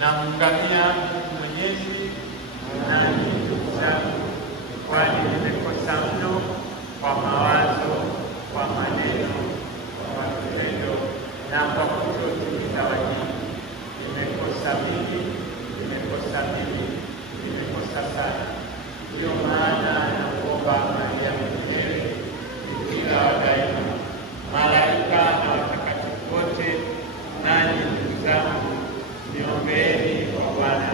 Namngamia Mungu Mwenyezi nanyi ndugu zangu, kwani nimekosa mno kwa mawazo, kwa maneno, kwa matendo na kwa kutotimiza wajibu. Nimekosa mimi, nimekosa sana. Ndio maana naomba Maria mwenyewe, Bikira wa daima, malaika na watakatifu wote, nanyi ndugu zangu, niombeeni kwa Bwana.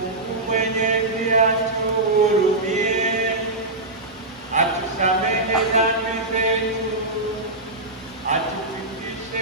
Mungu Mwenyezi atuhurumie, atusamehe dhambi zetu, atufikishe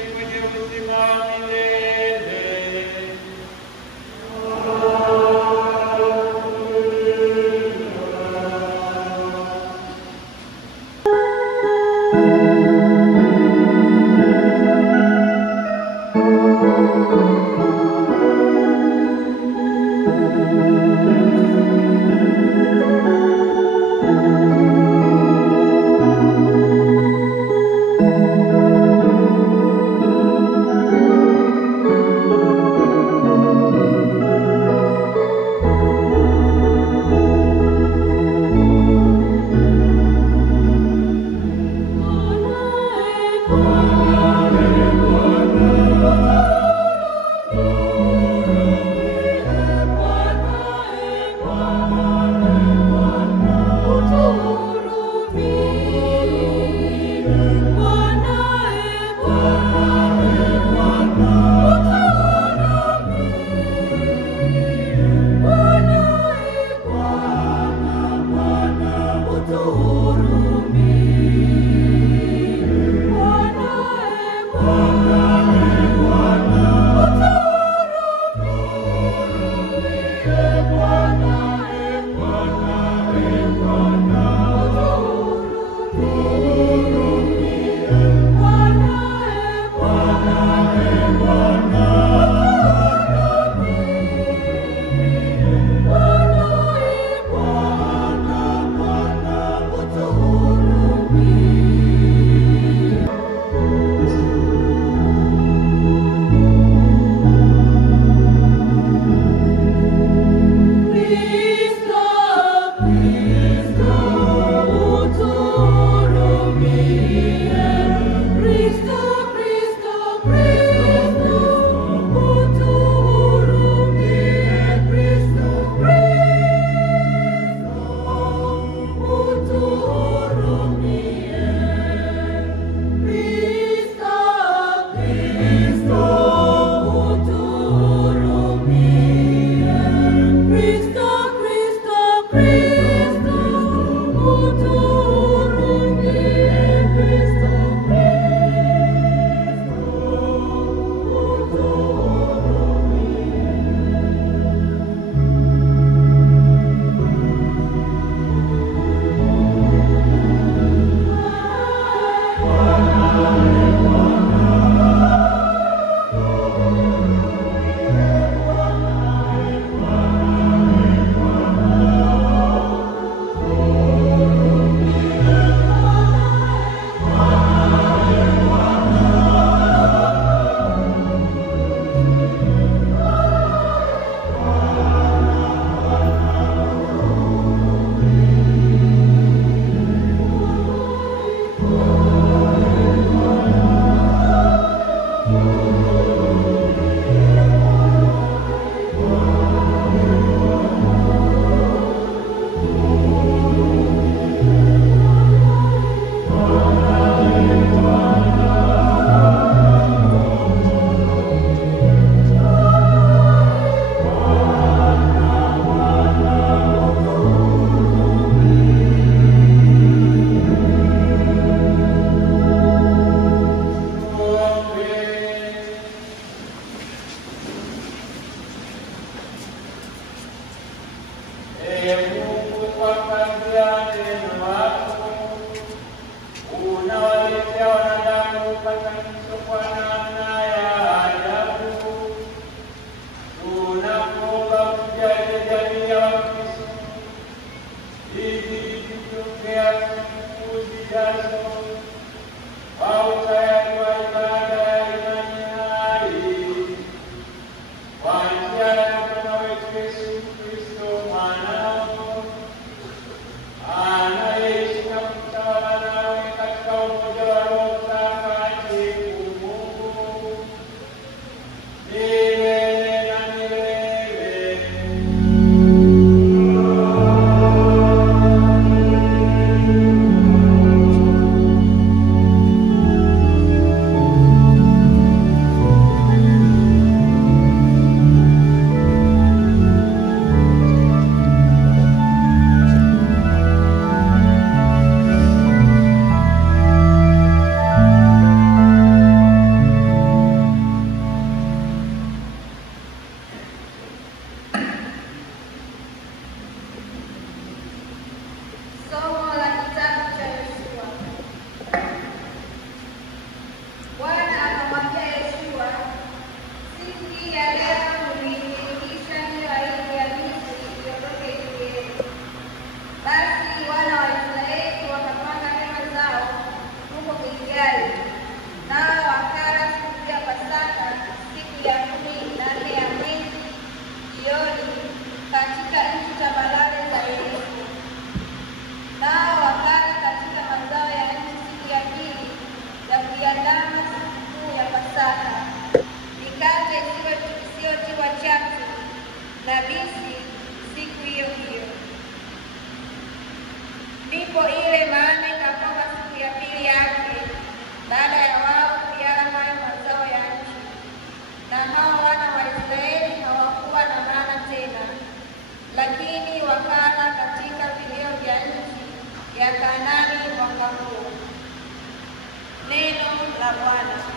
Pasaka, mikate isiyotiwa chachu na bisi siku hiyo hiyo. Ndipo ile maana ikatoka siku ya pili yake, baada ya wao kuyala hayo mazao ya nchi. Na hao wana wa Israeli hawakuwa na maana tena, lakini wakala katika vilio vya nchi ya Kanaani mwaka huo. Neno la Bwana.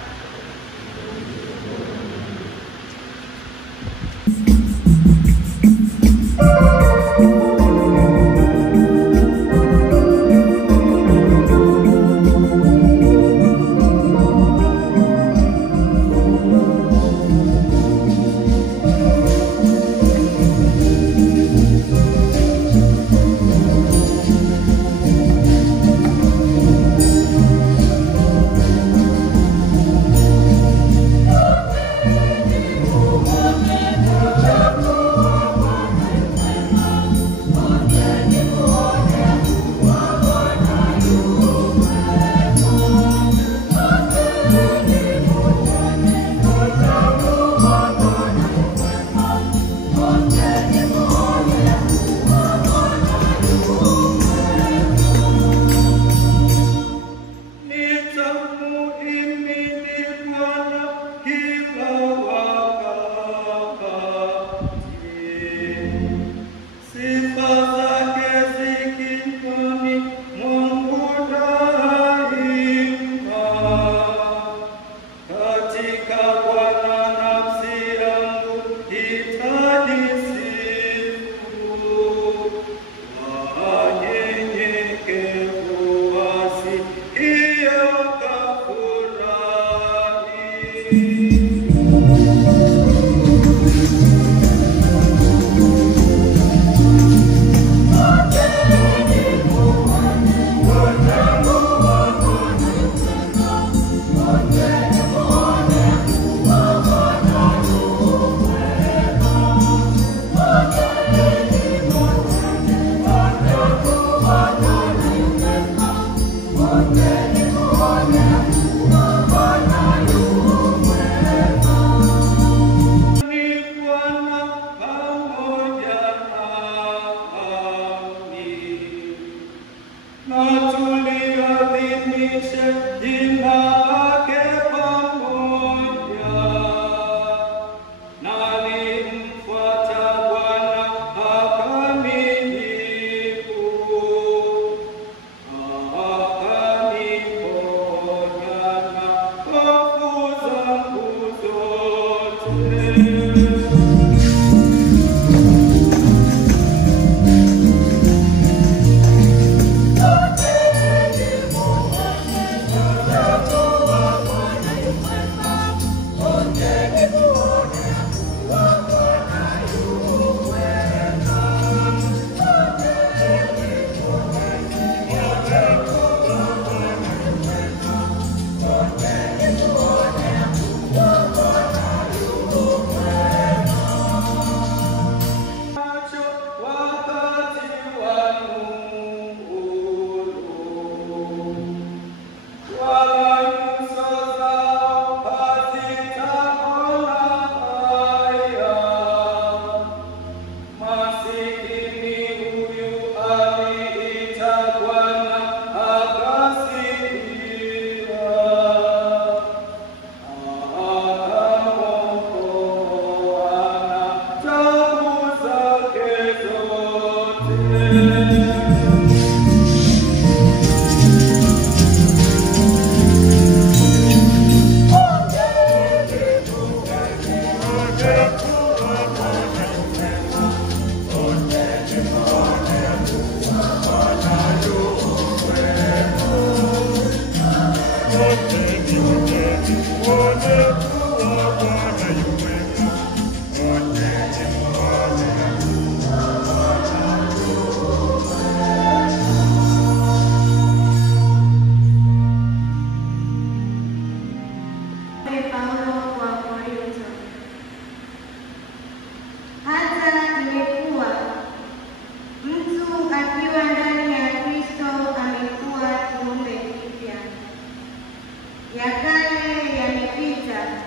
ya kale yamepita. yaliyopita,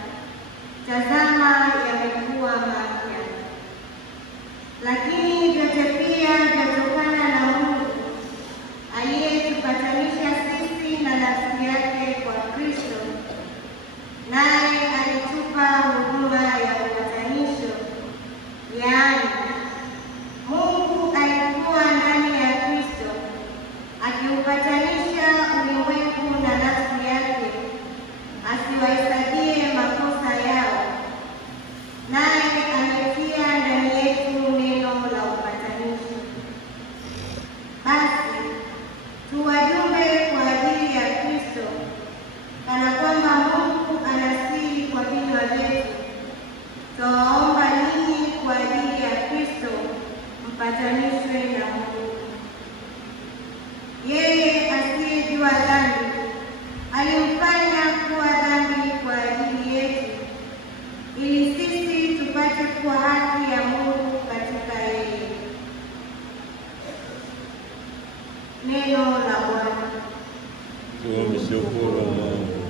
tazama yamekuwa mapya. Lakini vyote pia vyatokana na Mungu aliyetupatanisha sisi na nafsi yake kwa Kristo, naye alitupa huduma ya upatanisho, yaani Mungu alikuwa ndani ya Kristo akiupatanisha ulimwengu na nafsi yake, asiwahesabie makosa yao, naye ametia ndani yetu neno la upatanisho. Basi tu wajumbe kwa ajili ya Kristo, kana kwamba Mungu anasihi kwa vinywa vyetu, twawaomba ninyi kwa ajili ya Kristo mpatanishwe na Mungu. Yeye asiyejua dhambi alimfanya kuwa dhambi kwa ajili yetu, ili sisi tupate kuwa haki ya Mungu katika yeye. Neno la Bwana. Tumshukuru Mungu.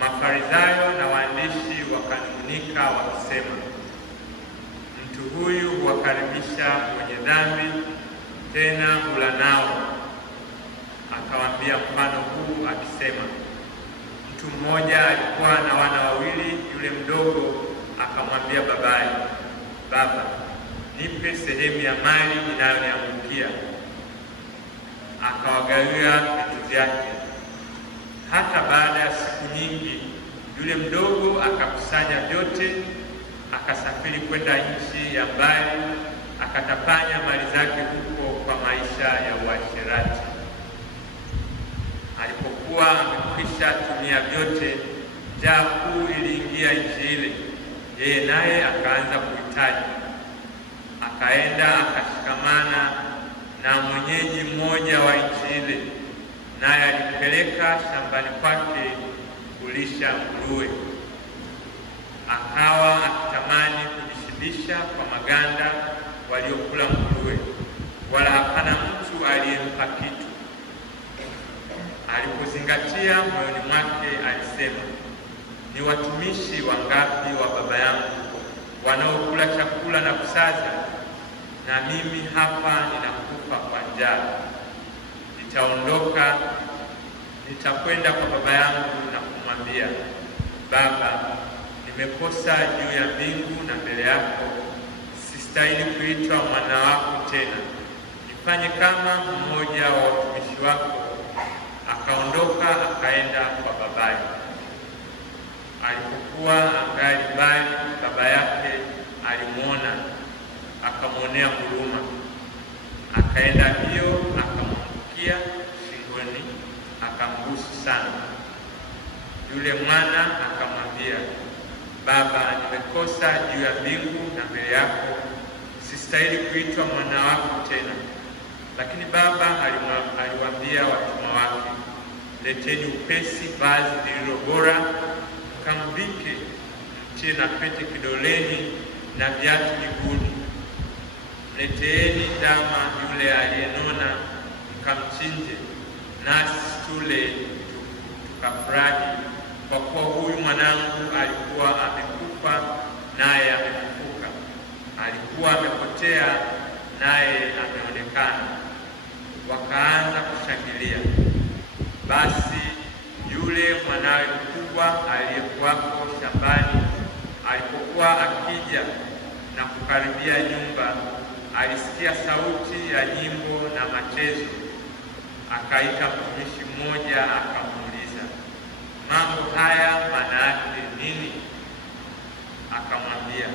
Mafarisayo na waandishi wakanung'unika wakisema, mtu huyu huwakaribisha wenye dhambi, tena hula nao. Akawaambia mfano huu akisema, mtu mmoja alikuwa na wana wawili. Yule mdogo akamwambia babaye, baba, nipe sehemu ya mali inayoniangukia. Akawagawia vitu vyake. Hata baada ya siku nyingi, yule mdogo akakusanya vyote, akasafiri kwenda nchi ya mbali, akatapanya mali zake huko kwa maisha ya uasherati. Alipokuwa amekwisha tumia vyote, njaa kuu iliingia nchi ile, yeye naye akaanza kuhitaji. Akaenda akashikamana na mwenyeji mmoja wa nchi ile, naye alimpeleka shambani kwake kulisha nguruwe. Akawa akitamani kujishibisha kwa maganda waliokula nguruwe, wala hapana mtu aliyempa kitu. Alipozingatia moyoni mwake, alisema, ni watumishi wangapi wa baba yangu wanaokula chakula na kusaza, na mimi hapa ninakufa kwa njaa. Nitaondoka, nitakwenda kwa baba yangu na kumwambia, Baba, nimekosa juu ya mbingu na mbele yako, sistahili kuitwa mwana wako tena. Nifanye kama mmoja wa watumishi wako. Akaondoka akaenda kwa babaye. Alipokuwa angali mbali, baba yake alimwona, akamwonea huruma. Akaenda mbio, akamwangukia shingoni, akambusu sana. Yule mwana akamwambia, Baba, nimekosa juu ya mbingu na mbele yako, sistahili kuitwa mwana wako tena. Lakini baba aliwaambia watumwa wake, leteni upesi vazi lililo bora, mkamvike, mtie na pete kidoleni na viatu miguuni. Leteeni ndama yule aliyenona, mkamchinje, nasi tule tukafurahi, kwa kuwa huyu mwanangu alikuwa amekufa naye amefufuka, alikuwa amepotea naye ameonekana. Wakaanza kushangilia. Basi yule mwanawe mkubwa aliyekuwako shambani, alipokuwa akija na kukaribia nyumba, alisikia sauti ya nyimbo na machezo. Akaita mtumishi mmoja, akamuuliza, mambo haya maana yake nini? Akamwambia,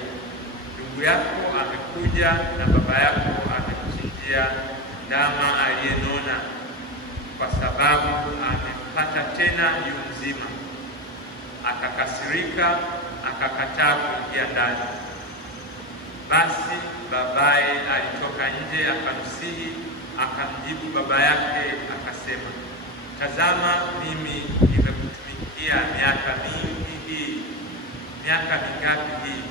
ndugu yako amekuja na baba yako amemchinjia ndama aliyenona, kwa sababu amempata tena yu mzima. Akakasirika, akakataa kuingia ndani. Basi babaye alitoka nje, akamsihi. Akamjibu baba yake akasema, tazama, mimi nimekutumikia miaka mingi hii. Miaka mingapi hii?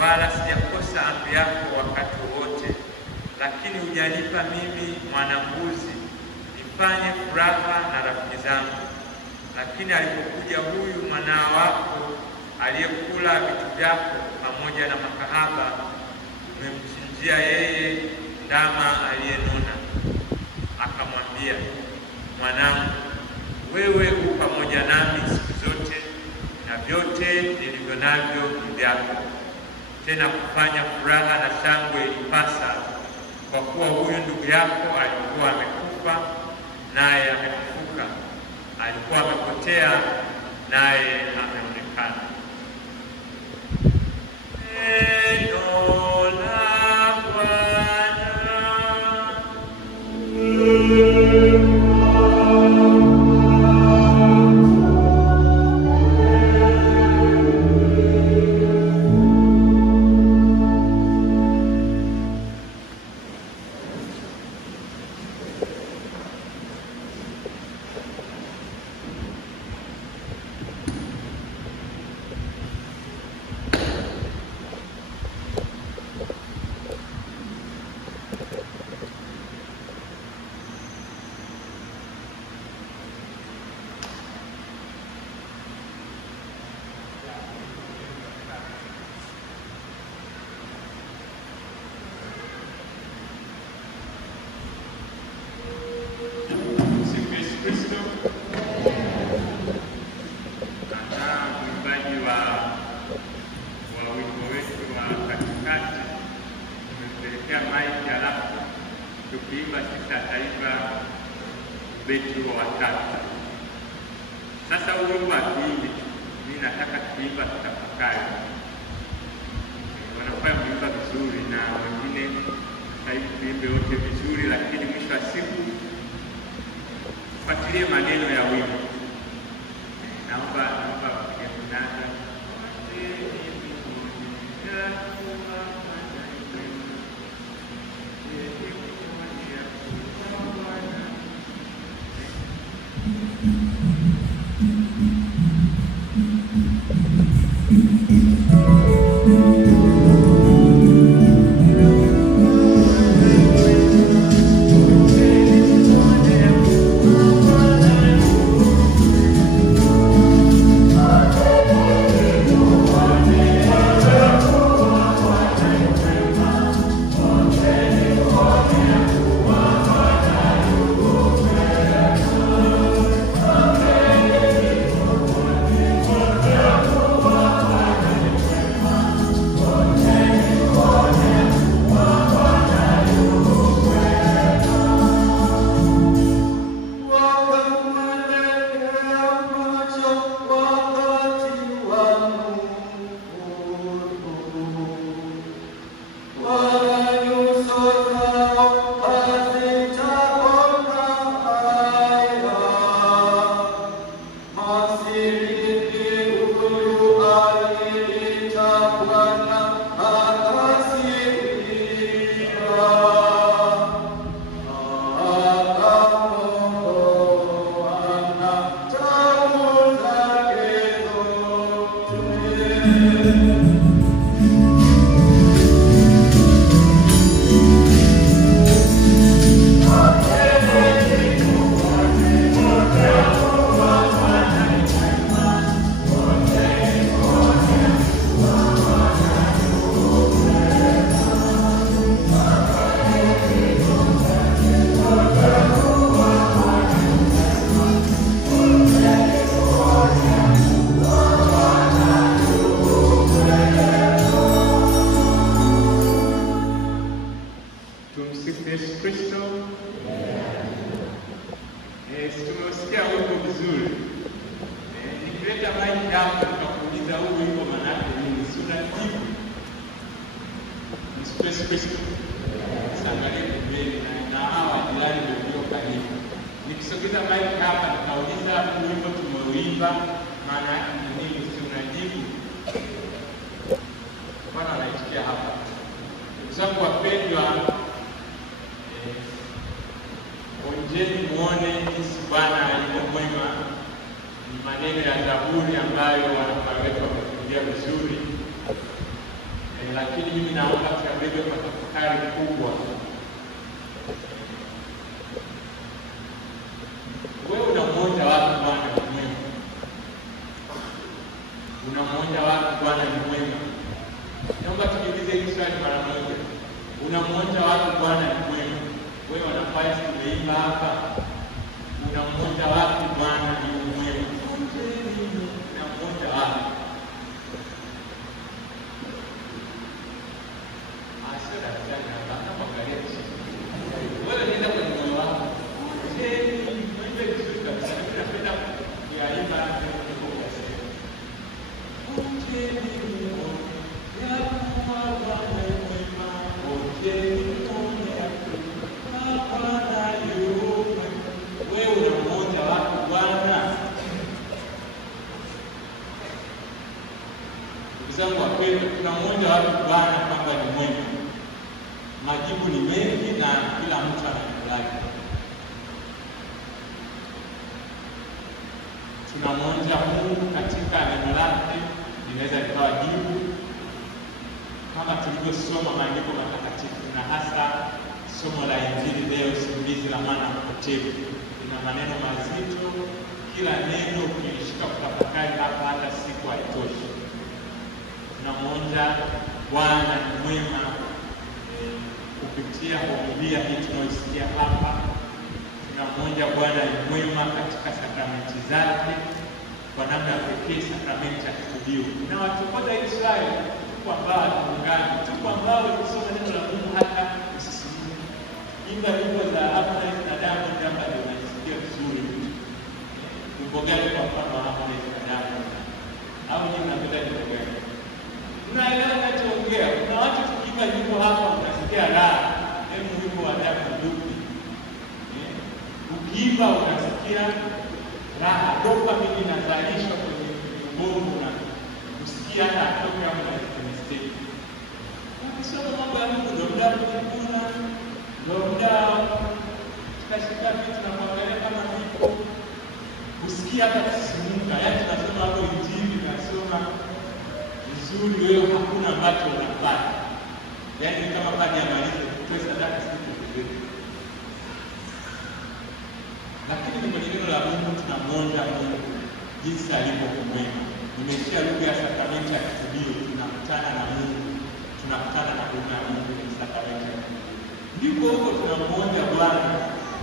Wala sijakosa amri yako wakati wowote. Lakini hujanipa mimi mwana-mbuzi nifanye furaha na rafiki zangu. Lakini alipokuja huyu mwanao wako aliyekula vitu vyako pamoja na makahaba, umemchinjia yeye ndama aliyenona. Akamwambia, mwanangu, wewe u pamoja nami siku zote, na vyote nilivyo navyo ni vyako. Tena kufanya furaha na shangwe ilipasa, kwa kuwa huyu ndugu yako alikuwa amekufa naye amefufuka, alikuwa amepotea naye ameonekana. Neno la Bwana. Beti wa watatu. Sasa wimbo wa pili, mimi nataka kuimba tutafakari. Wanafanya kuimba vizuri na wengine sasa kuimbe wote vizuri, lakini mwisho wa siku fuatilie maneno ya wimbo. Naomba kujifunza. Oh, Tumsifu Yesu Kristo. Tumesikia wimbo vizuri. Nikileta maji hapa nikakuuliza huu wimbo maana yake nini? Sura jibu. Msifu Yesu Kristo. Sangalie pembeni na hawa jirani ndio karibu. Nikisogeza maji hapa nikauliza huu wimbo tumeuimba maana yake nini? Sura jibu. Bwana anaitikia hapa. Ndugu zangu wapendwa, onjeni muone jinsi Bwana alivyo mwema. Ni maneno ya Zaburi ambayo wanafunzi wetu wamefikiria vizuri. Lakini mimi naomba tuabebe kwa tafakari kubwa. Wewe unamwona wapi Bwana ni mwema? Unamwona wapi Bwana ni mwema? Naomba tujiulize hili swali mara moja. Unamwona wapi Bwana ni mwema? Wewe wanafanya tumeimba hapa. Unamwona wapi Bwana ni mwema? Unamwona wapi? Asante sana baba kwa karibu. Wewe nenda kwa moyo wako. Je, mwimbe vizuri kabisa. Napenda kuyaimba kwa kusema. Tunamwona wapi Bwana kwamba ni mwema? Majibu ni mengi na kila mtu ana jibu lake. Tunamwona Mungu katika neno lake, inaweza likawa jibu kama tulivyosoma maandiko matakatifu, na hasa somo la Injili leo, simulizi la mwana mpotevu. Ina maneno mazito, kila neno ukilishika kutafakari hapa hata siku haitoshi. Tunamwona Bwana ni mwema kupitia homilia hii tunayosikia hapa. Tunamwona Bwana ni mwema katika sakramenti zake, kwa namna pekee sakramenti ya kitubio. Na watukoza Israeli tuko ambao tuungane, tuko ambao kusoma neno la Mungu hata usisimuke. Imba nyimbo za Harmonize na Diamond hapa ndio unasikia vizuri. Ugogani kwa mfano wa Harmonize na Diamond. Au nyinyi mnapenda nyimbo gani? Unaelewa ninachoongea? Kuna watu tukiimba nyimbo hapa unasikia raha. Hebu wimbo wa Diamond Duke. Ukiimba unasikia raha. Dopamine inazalishwa kwenye ubongo na kusikia hata atoke hapo na mistake. Ukisoma mambo ya Mungu ndio muda kujikuna, ndio muda tukashika vitu na kuangalia kama vipo. Kusikia hata kusimuka. Yaani tunasoma hapo Injili, tunasoma vizuri, wewe hakuna ambacho unapata. Yaani kama baada ya malizo kutoa sadaka siku zote. Lakini ni kwenye neno la Mungu tunamwona Mungu jinsi alivyo mwema. Nimeshia lugha ya sakramenti ya kitubio, tunakutana na Mungu, tunakutana na huruma ya Mungu kwenye sakramenti ya kitubio. Ndipo huko tunamwona Bwana.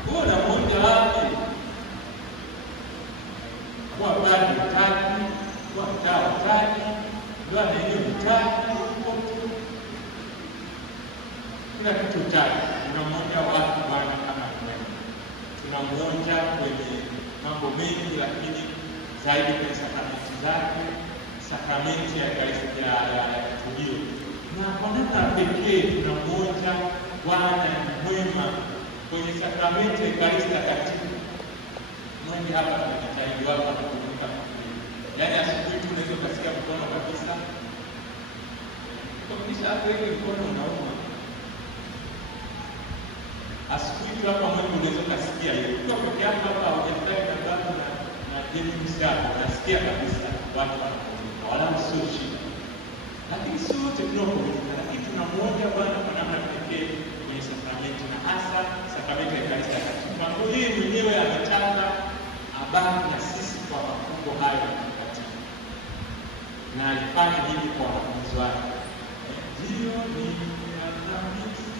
Wewe unamwona wapi? Kwa bado utaki, kwa mtaa utaki, ndio anaeneo utaki, kila kitu utaki. Tunamwona wapi Bwana kama mwema? Tunamwona kwenye mambo mengi, lakini zaidi kwenye sakramenti zake, sakramenti ya kitubio. Na kwa namna pekee tunamwona Bwana ni mwema kwenye sakramenti ya Ekaristi Takatifu. Mwengi hapa tunajitahidi hapa kukumbuka Mungu. Yaani asubuhi tu unaweza kusikia mkono kabisa. Kabisa hapo ile mkono unauma. Asubuhi tu hapa Mungu unaweza kusikia hiyo. Kwa pekee hapa hujafurahi na baba na dini msiapo, unasikia kabisa watu wanakuomba. Wala sio shida. Lakini sote tunapokuja, lakini tunamwona Bwana kwa namna pekee kwenye sakramenti, na hasa sakramenti ya Ekaristi Takatifu. Mambo hii mwenyewe ametaka abaki na sisi kwa mafumbo hayo matakatifu. Na alifanya hivi kwa wanafunzi wake. Ndio ni Alhamisi.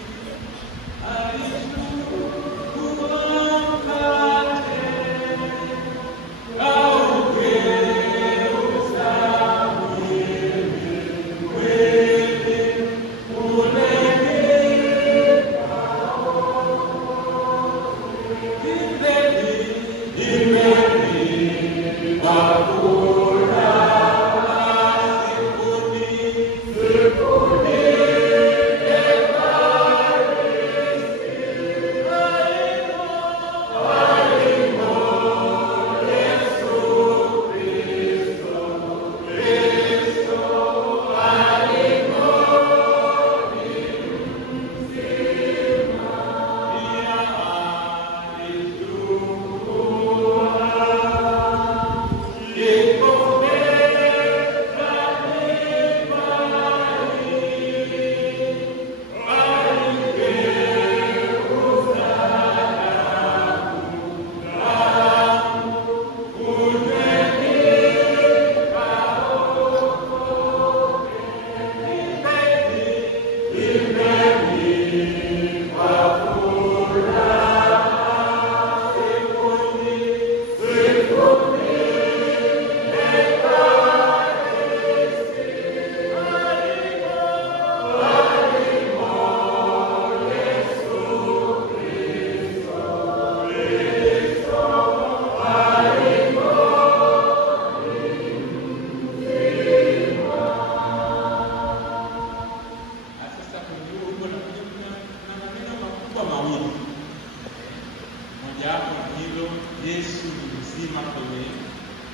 Yesu ni mzima kwenye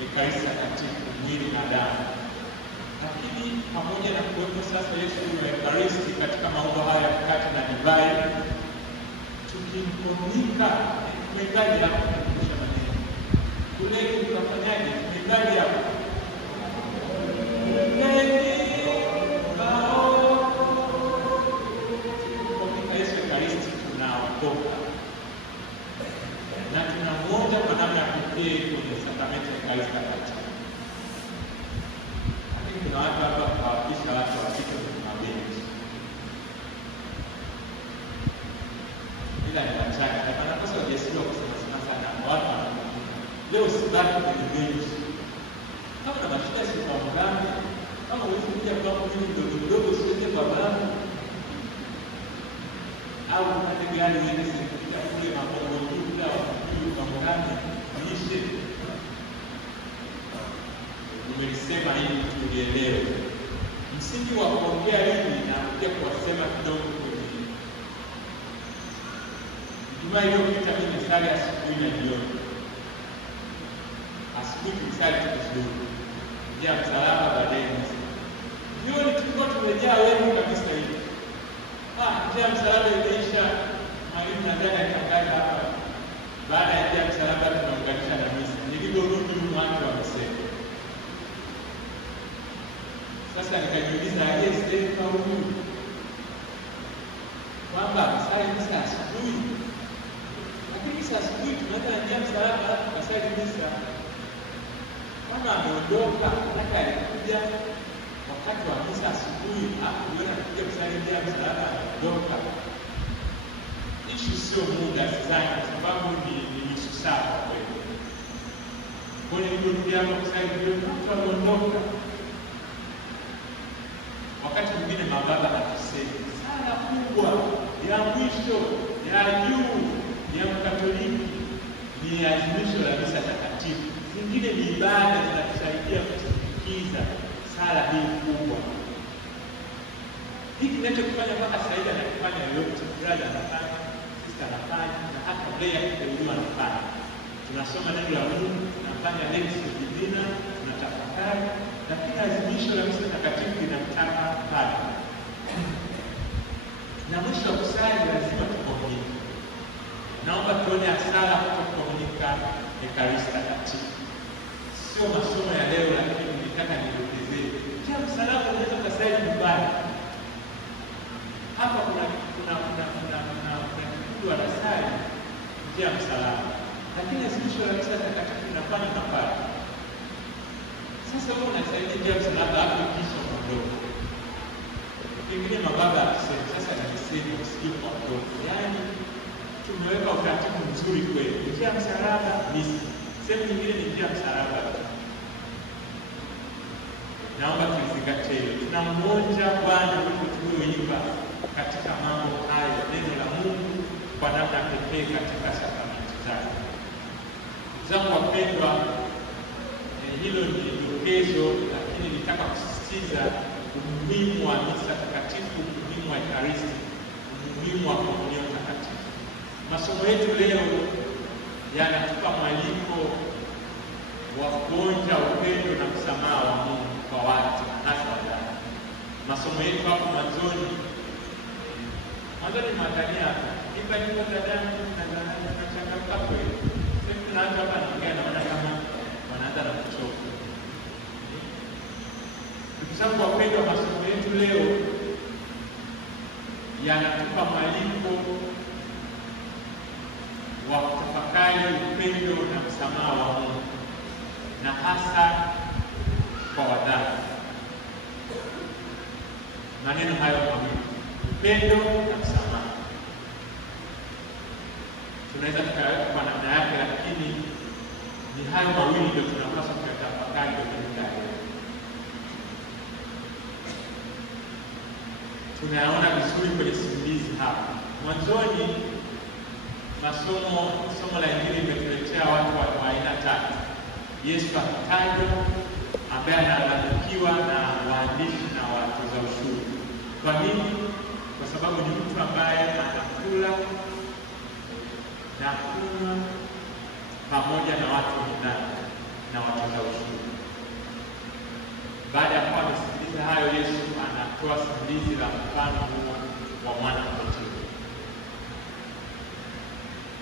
Ekaristi Takatifu, mwili na damu. Lakini pamoja na kuwepo sasa Yesu wa Ekaristi katika maumbo haya ya mkate na divai, tukimkomunika tumegaji hapo kuonyesha maneno. Kule tunafanyaje? Tumegaji hapo. Tukimkomunika Yesu Ekaristi tunaokoka. Na tunamwonja kwa namna ya pekee kwenye sakramenti ya Ekaristi Takatifu. Lakini kuna watu hapa hawapisha watu wapite kwenye mabenchi. Ila ni wachache. Na panakosa ujasiri wa kusema sana kwa watu wanakuja. Leo usibaki kwenye benchi. Kama na mashida si kwa mganga, kama huwezi kuja kwa mwili mdogo mdogo usiweze kwa babu. Au upate gari uende sikuta kule makongo jumla wa mjuu kwa mganga niishe. Nimelisema hili tulielewe. Msingi wa kuongea hivi na kuja kuwasema kidogo kwenye Ijumaa iliyopita mimi nimesali asubuhi na jioni. Asubuhi tulisali tukizuri. Njia ya msalaba baadaye mzima. Jioni tulikuwa tumejaa wengi kabisa hivi. Njia ya msalaba imeisha, mwalimu nadhani atangaza hapa. Baada ya njia ya msalaba tunaunganisha na misa. Niliporudi watu wamesema. Sasa nikajiuliza aje Stefano huyu kwamba msali misa asubuhi, lakini misa asubuhi tunaanza na njia msalaba tukasali misa. Kama ameondoka hata alikuja wakati wa misa asubuhi, hakuona anakuja kusali njia msalaba ameondoka. Ishu sio muda sidhani, kwa sababu ni nusu saa kwa kweli. Kwa hiyo niliporudia hapo kusali ndio mtu ameondoka. Wakati mwingine mababa hatusemi sala kubwa ya mwisho ya juu ya Mkatoliki ni adhimisho la misa takatifu. Zingine ni ibada zinatusaidia kusikiza sala hii kubwa. Hiki kinachokifanya mpaka sasa hivi anakifanya yote, brother anafanya, sister anafanya, na hata leo akiteuliwa anafanya. Tunasoma neno la Mungu, tunafanya lectio divina, tunatafakari, lakini adhimisho la misa takatifu linataka pale. Na mwisho wa kusali lazima tukomunike. Naomba tuone asala kutokomunika Ekaristi Takatifu. Sio masomo ya leo, lakini nilitaka nielezee. Njia msalaba unaweza kusali nyumbani. Hapa kuna kikundi wa dasari njia msalaba. Lakini adhimisho la misa takatifu linafanya mapale. Sasa wewe unasaidia njia msalaba hapo kisha mdogo. Pengine mababa akisema sasa nikisema usikie kwa mdogo. Yaani tumeweka utaratibu mzuri kweli. Njia msalaba misa. Sehemu nyingine ni njia msalaba. Naomba tulizingatie hilo. Tunamwonja Bwana wetu tulioimba katika mambo haya, neno la Mungu kwa namna pekee katika sakramenti zake. Zangu wapendwa, hilo ni dokezo, lakini nitaka kusisitiza umuhimu wa misa takatifu, umuhimu wa Ekaristi, umuhimu wa komunio takatifu. Masomo yetu leo yanatupa mwaliko wa kuonja upendo na msamaha wa Mungu kwa watu, hasa wadada. Masomo yetu hapo mwanzoni Tanzania ipa ni dadani na changamoto kweli. Sisi tunaanza hapa naongea naona kama wanaanza na kuchoka. Tukisema kwa upendo wa masomo yetu leo yanatupa mwaliko wa kutafakari upendo na msamaha wa Mungu, na hasa kwa wadada. Maneno hayo mawili, upendo na msamaha, tunaweza tukaweka kwa namna yake, lakini ni hayo mawili ndio tunapaswa kuyatafakari kwenye muda huu. Tunayaona vizuri kwenye simulizi hapa. Mwanzoni somo la Injili limetuletea watu wa aina tatu. Yesu akitajwa, ambaye analalamikiwa na waandishi na watoza ushuru. Kwa nini? Kwa sababu ni mtu ambaye anakula na kunywa pamoja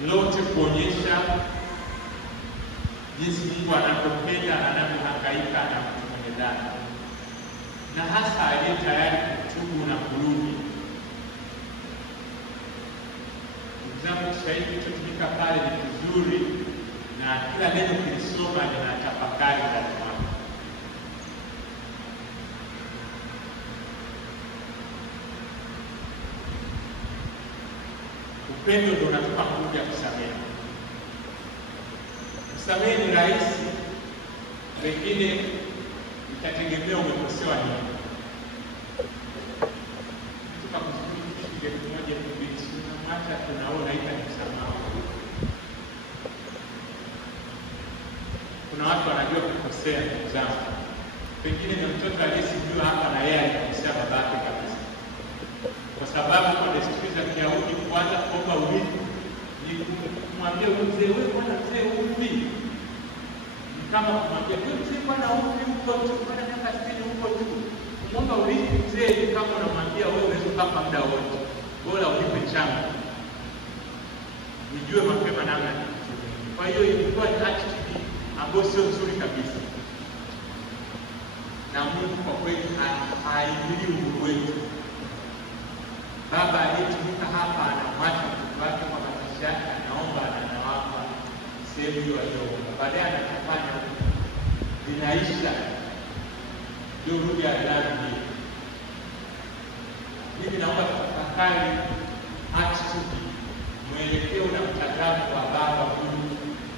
lote kuonyesha jinsi Mungu anavyopenda, anavyohangaika na mtu mwenye dhambi, na hasa aliye tayari kutubu na kurudi. Ndugu Kiswahili kilichotumika pale ni kizuri, na kila neno kilisoma linatafakari ndani mwake. Upendo ndio unatupa nguvu ya kusamehe. Kusamehe ni rahisi, wengine itategemea umekosewa nini. Tuka kuzungumza kitu kimoja kibiti, hata tunaona ita ni msamaha. Kuna watu wanajua kukosea ndugu zangu. Pengine ni mtoto aliyesijua hapa na yeye alikosea babake kabisa. Kwa sababu kwa desturi za Kiyahudi kwanza kuomba urithi ni kumwambia mzee, wewe bwana mzee upi? Kama kumwambia wewe mzee bwana upi uko tu, bwana miaka 60 uko tu. Kumwomba urithi mzee ni kama unamwambia wewe unaweza kufa muda wote. Bora ulipe changu. Nijue mapema namna ya kutumia. Kwa hiyo ilikuwa ni attitude ambayo sio nzuri kabisa. Na Mungu kwa kweli haingilii uhuru wetu. Baba aliyetumika hapa anamwacha mtoto wake kwa maisha yake, anaomba na anawapa sehemu hiyo aliyoomba. Baadaye anatafanya linaisha, ndio rudi ya dhambi. Mimi naomba tafakari attitude, mwelekeo na mtazamo wa baba huyu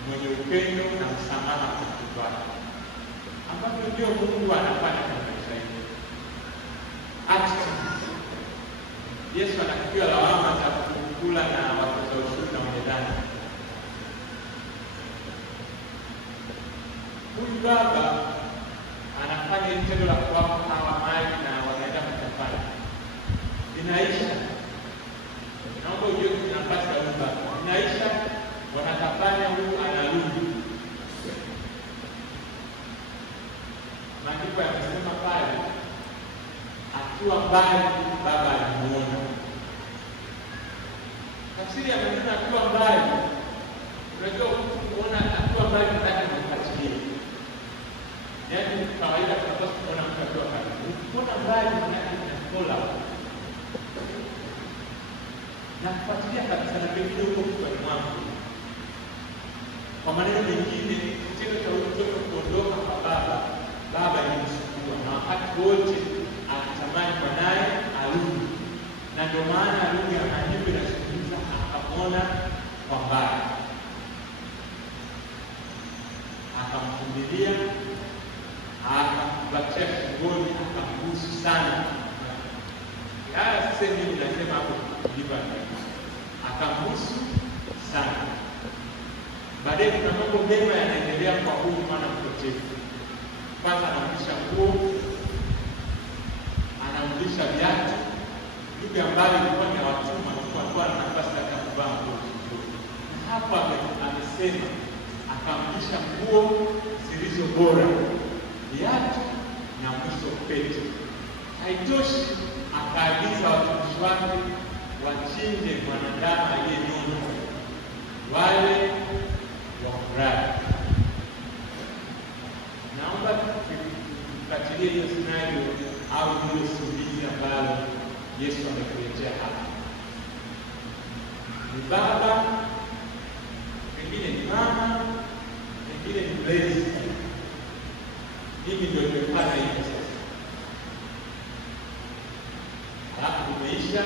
mwenye upendo na msamaha kwa mtoto wake, ambapo ndio Mungu anafanya kwa maisha yetu. Attitude. Yesu anakipiwa lawama za kukula na watoza ushuru na wenye dhambi. Huyu baba anafanya tendo la kuwapa hawa mali na wanaenda kutafanya. Inaisha. Naomba ujue kuna nafasi ya huyu baba. Inaisha, wanatafanya, huyu anarudi. Maandiko yamesema pale, akiwa mbali baba alimuona. Tafsiri ya maneno akiwa mbali, unajua kuona akiwa mbali ndani ya katilia. Yaani kawaida tunapaswa kuona mtu akiwa karibu. Kuona mbali maana ni kola. Na kufuatilia kabisa na pengine huko kwa mwanzo. Kwa maneno mengine, kitendo cha mtoto kuondoka kwa baba, baba ilimsukuma na wakati wote anatamani mwanae arudi. Na ndio maana arudi anajibu na kuzungumza, akamwona kwa mbali, akamfundilia, akambatia shingoni, akambusu sana. Haya sasa mimi nasema hapo kulipa, akambusu sana. Baadaye kuna mambo mema yanaendelea kwa huyu mwana mpotevu. Kwanza anamlisha nguo, anamlisha viatu. Yule ambaye alikuwa ni watuma alikuwa na nafasi ya kuvaa nguo. Hapa amesema akamlisha nguo zilizo bora, viatu na mwisho pete. Haitoshi, akaagiza watumishi wake wachinje mwanadamu aliyenona, wale wafurahi. Naomba tufuatilie hiyo scenario au hiyo simulizi ambalo Yesu amekuletea hapa. Ni baba, pengine ni mama, pengine ni mlezi. Mimi ndio nimepata hivi sasa. Alafu umeisha,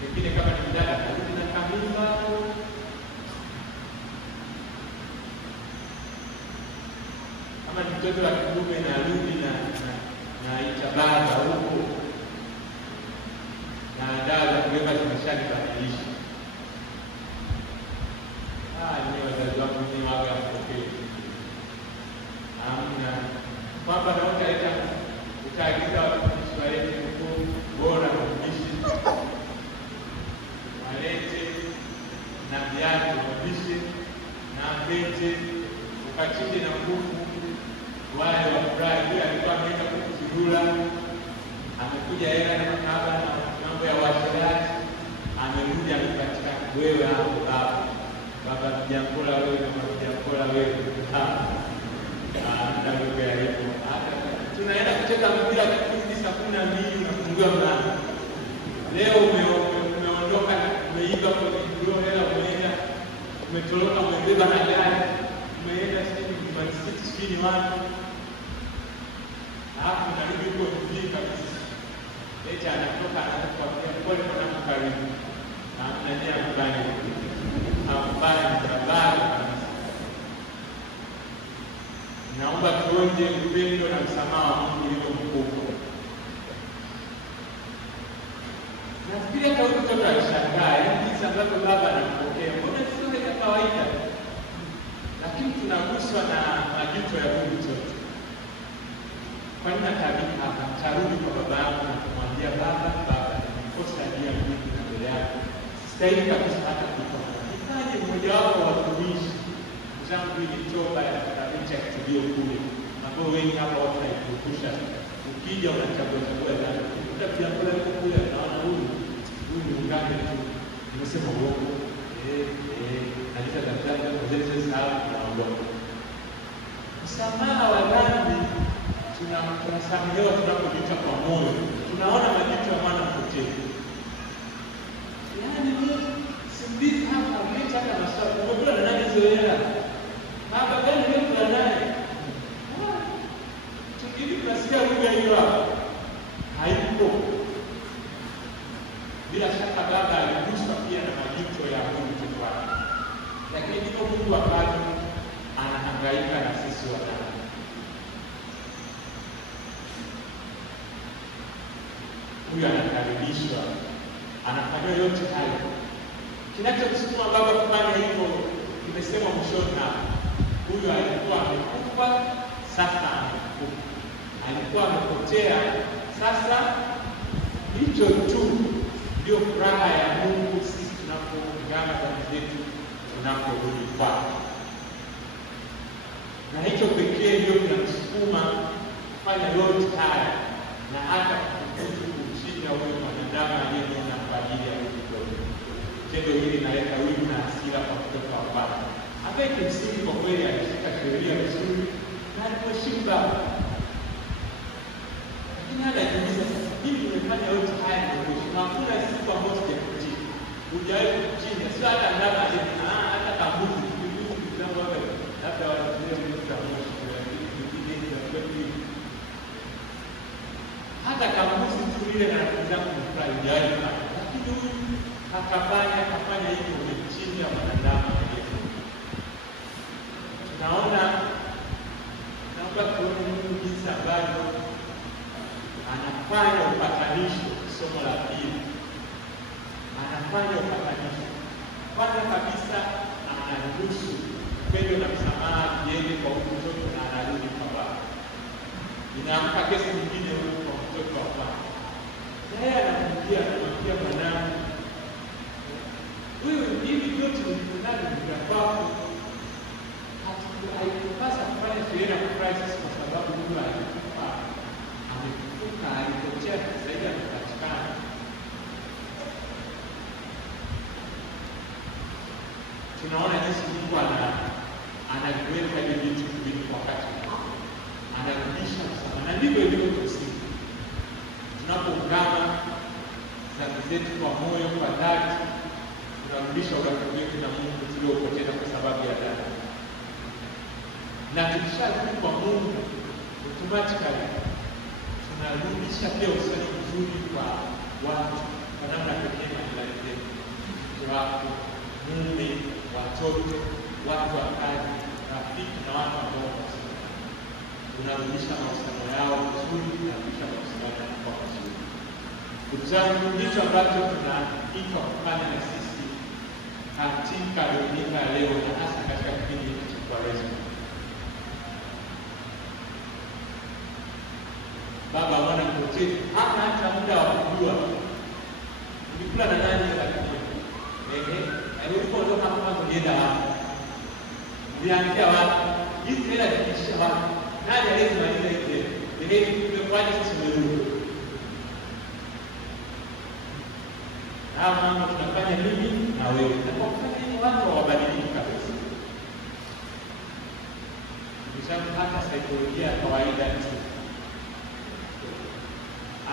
pengine kama ni mdada karudi na kamimba. Kama ni mtoto wa kiume na rudi na itababa huko. Na dawa za kulevya zimeshanibadilisha. Ni wazazi wangu ni waga mpokee. Amina. Kwamba na utaagiza watumishi walete huko bora watumishi. Walete na viatu watumishi na pete, ukachinje na kuku, wale wafurahi. Yule alikuwa ameenda kukuzidula, amekuja hela na makaba na mambo ya washirati, amerudi amepatikana. Wewe hapo baba baba Jambola wewe na mama Jambola wewe na lugha ya hivyo. Tunaenda kucheza mpira kipindi saa 12 unafungua mlango. Leo umeondoka na umeiba kwa kilo hela, umeenda umetoroka, umebeba na gari, umeenda sisi watu. Hapo narudi huko mjini kabisa. Eti anatoka anakuambia pole kwa nani karibu. Na anania kubani. Hapana barabara. Naomba tuonje upendo na msamaha wa Mungu ulio mkubwa. Nafikiri hata huyu mtoto alishangaa jinsi ambavyo baba anapokea. Mbona sio ya kawaida? Lakini tunaguswa na majuto ya huyu mtoto. Kwa nini atabiki hapa? Tarudi kwa baba yangu na kumwambia baba, nilikosa nia mingi na mbele yako. Sistahili kabisa hata kutoka. Nifanye mmoja wapo wa watumishi. Zangu hili toba ya kitabicha kitubio kule. Ambao wengi hapa watu wanaikumbusha. Ukija unachagua dada. Utakuja kule kule naona huyu ni ngani tu. Nimesema uongo. Alita daktari kwa zile sawa na uongo. Msamaha wa dhambi tunasamehewa tunapojuta kwa moyo. Tunaona majuto ya mwana mpotevu. Yaani simbiki hapa mleta hata maswali. Umekula na nani hizo hela? Baba gani umekula naye? Tukili tunasikia lugha hiyo hapa. Haipo. Bila shaka baba aliguswa pia na majuto ya huyu mtoto wake. Lakini ndipo Mungu bado anahangaika na sisi wanadamu. Huyu anakaribishwa, anafanya yote hayo. Kinachomsukuma baba kufanya hivyo kimesema mwishoni hapa. Huyu alikuwa amekufa, sasa amekufa. Alikuwa amepotea, sasa hicho tu ndio furaha ya Mungu sisi tunapoungana dhambi zetu tunaporudi kwake. Na hicho pekee ndio kinamsukuma kufanya yote haya na hata kumshinda huyo mwanadamu aliyeniona kwa ajili ya huyu mtoto. Tendo hili linaleta wivu na hasira kwa mtoto wa baba. Hata kimsingi kwa kweli alishika sheria vizuri na alimheshimu baba. Lakini anajiuliza sasa, mimi nimefanya yote haya na kuheshimu. Hakuna siku ambayo sijakutii. Hujawahi kukuchinja. Sio hata ndama aliyena, hata kambuzi. Kumbuzi kizangu hapa. Labda wanatumia mtu wa moshi. Hata kambuzi tu ile na kizangu mfurahi. Hujawahi kufanya. Lakini huyu akafanya hivyo chini ya mwanadamu. Tunaona tuone Mungu jinsi ambavyo anafanya upatanisho. Somo la pili, anafanya upatanisho. Kwanza kabisa anaruhusu upendo na msamaha iende kwa mtoto na anarudi kwa baba. Inaamka kesi nyingine huko kwa mtoto wa baba. Yeye anamwambia mwanangu, wewe hivi vyote vilivyonayo ni vya kwako. Haikupasa kufanya sheria ya crisis kwa sababu Mungu alikufa, amefufuka, alipotea zaidi amepatikana. Tunaona jinsi Mungu anaviweka hivi vitu viwili kwa wakati mmoja. Anarudisha msamaha. Na ndivyo ilivyo kimsingi. Tunapoungana dhambi zetu kwa moyo, kwa dhati, tunarudisha urafiki wetu na Mungu tuliopoteza kwa sababu ya dhambi. Na tukisharudi kwa Mungu, automatically tunarudisha pia uhusiano mzuri kwa watu kwa namna pekee majirani zetu. Mke wako, mume, watoto, watu wa kazi, rafiki na watu ambao wanasema. Tunarudisha mahusiano yao vizuri, tunarudisha mahusiano yao kwa vizuri. Ndugu zangu, ndicho ambacho tunaitwa kufanya na sisi katika dunia leo na hasa katika kipindi hiki cha Kwaresma. Baba mwana mpotevu hana hata muda wa kujua ulikula na nani lakini ulipoondoka kama ulienda wapi, ulianzia wapi, hizi hela ziliishia wapi, nani aliyemaliza hizi tumekwaje sisi wewe? Na mama tunafanya nini na wewe? Na kwa kufanya nini watu hawabadiliki kabisa. Kwa hata saikolojia ya kawaida tu,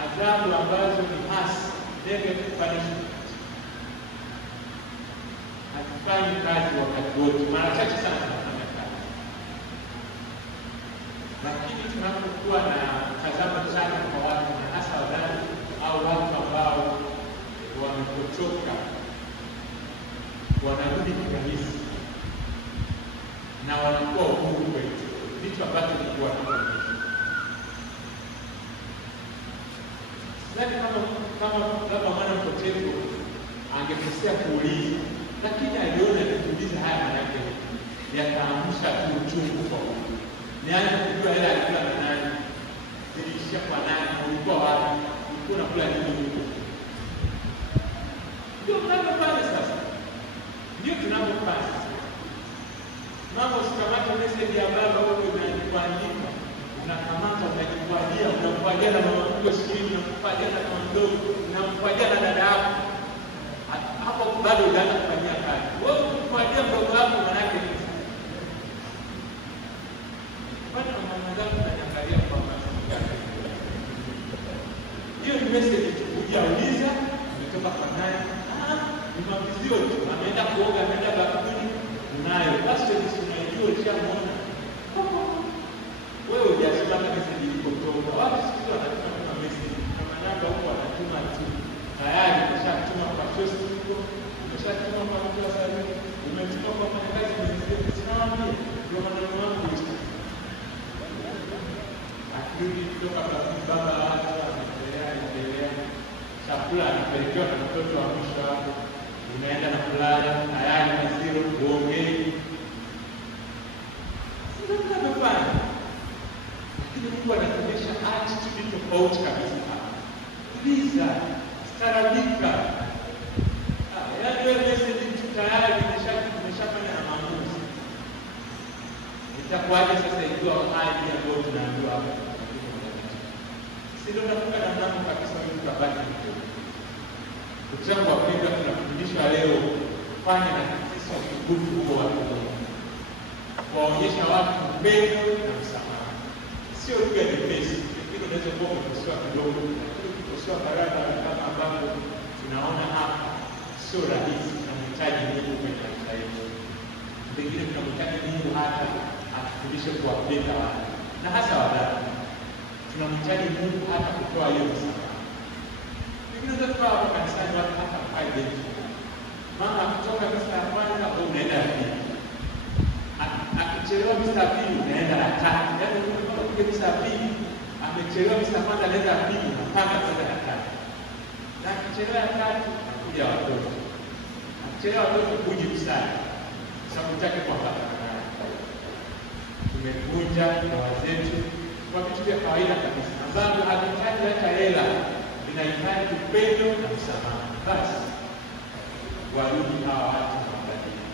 adhabu ambazo ni hasi, negative punishment, hatufanyi kazi wakati wote, mara chache sana tunafanya kazi. Lakini tunapokuwa na mtazamo chanya kwa watu, na hasa wadani au watu ambao wamepotoka, wanarudi kirahisi na wanakuwa uhuru kwetu, vitu ambavyo nilikuwa naonyesha. Sidhani kama labda mwana mpotevu angekosea kuuliza, lakini aliona kuuliza haya manake yataamsha tu uchungu kwa Mungu. Nianze kujua hela alikuwa na nani, ziliishia kwa nani, ulikuwa wapi, ulikuwa unakula nini huko. Ndio tunavyofanya sasa, ndio tunavyofanya sasa. Mambo usikamata message ya baba wewe unaandika, unakamata unakwadia na mama mkwe screen, unakwadia na mama mdogo, unakwadia na dada yako. Hapo bado unaanza kufanyia kazi. Wewe ukwadia mdogo wako manake ni bado mama zangu ananiangalia kwa macho yake. Hiyo ni message hujauliza, umetoka kwa nani? Ni mapizio tu, ameenda kuoga, ameenda bafuni, unayo. Basi unajua ushamwona. Wewe hujasoma hata message ilipotoka. Watu siku wanatuma message. Kama namba huko wanatuma tu. Tayari umeshatuma kwa post huko, umeshatuma kwa mtu wa saluni, umetuma kwa mfanyakazi mwenzio, usiwaambie ndio maneno yangu hicho. Akirudi kutoka kwa baba wake anaendelea. Chakula anapelekewa na mtoto wa mwisho wako. Unaenda na kulala, tayari na zero uongei. Sio tunafanya. Lakini Mungu anatuonyesha attitude tofauti kabisa hapa. Uliza, staarabika. Yaani wewe message tu tayari umeshafanya na maamuzi. Itakuwaje sasa ikiwa hali ambayo tunaambiwa hapa? Sio tunafuka na mlango kabisa mtu kabaki mdogo. Utangu wa Biblia tunafundishwa leo kufanya na sisi utukufu huo wa Mungu. Kuwaonyesha watu upendo na msamaha. Sio lugha nyepesi, lakini unaweza kuwa umekosoa kidogo, lakini kukosoa baraka kama ambavyo tunaona hapa sio rahisi. Tunamhitaji Mungu kwenye maisha yetu. Pengine tunamhitaji Mungu hata atufundishe kuwapenda watu, na hasa wadada. Tunamhitaji Mungu hata kutoa hiyo msamaha. Unaweza kuwa hapa kanisani watu hata mkai benchi. Mama akitoka misa ya kwanza au unaenda ya pili. Akichelewa misa ya pili unaenda ya tatu. Yaani unapokuwa kuja misa ya pili, amechelewa misa ya kwanza anaenda ya pili, unapanga kwenda ya tatu. Na akichelewa ya tatu anakuja watoto. Akichelewa watoto huji msali. Sababu chake kwa hapa. Tumevunja ndoa zetu kwa vitu vya kawaida kabisa. Ambavyo havihitaji hata hela. Inahitaji upendo na msamaha. Basi warudi hawa watu na wabadilike.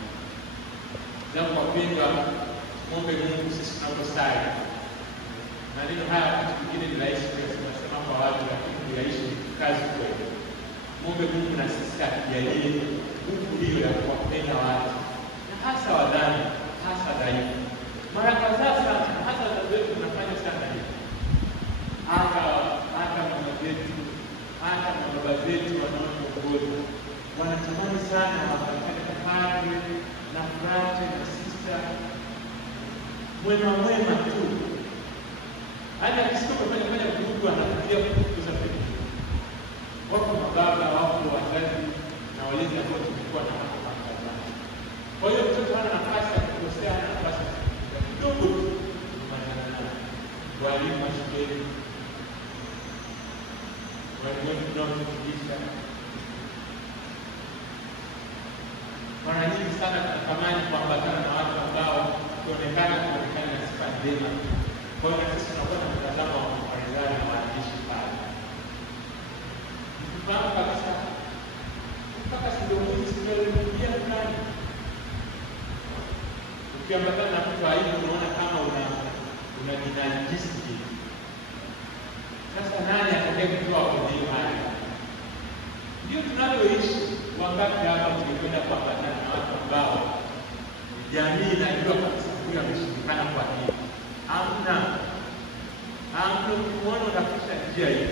Jambo wapendwa, muombe Mungu sisi tunaposali. Maneno haya wakati mwingine ni rahisi tunasema kwa watu, lakini kuyaishi kazi kwetu. Muombe Mungu na sisi atujalie nguvu hiyo ya kuwapenda watu, na hasa wadhani, hasa dhaifu. Mara kadhaa sana, hasa wazazi wetu tunafanya sana hivi. Hata mama zetu, hata na baba zetu wanaoongoza wanatamani sana wapatane na padre na frate na sista mwema tu. Hata akisikia kufanya vurugu anakuja kukuza pekee. Wako mababa, wako wazazi na walezi ambao tumekuwa na hapo kadhaa. Kwa hiyo mtoto hana nafasi ya kukosea, hana nafasi ya kukuza kidogo tu kumanana na walimu wa shuleni, walimu wetu tunaofundisha. Mara nyingi sana tunatamani kuambatana na watu ambao kuonekana na sifa njema. Kwa hiyo sisi tunakuwa na mtazamo wa Mafarisayo na waandishi pale. Tunafahamu kabisa mpaka siku hizi tunarudia fulani. Ukiambatana na mtu aibu unaona kama unajinajisi. Sasa nani atakaye kutoa kwenye hiyo hali? Ndio tunavyoishi. Wakati hapa tumekwenda kuambatana na watu ambao mimi najua kabisa huyu ameshindikana kwa nini. Hamna. Ukimwona unafisha njia hiyo.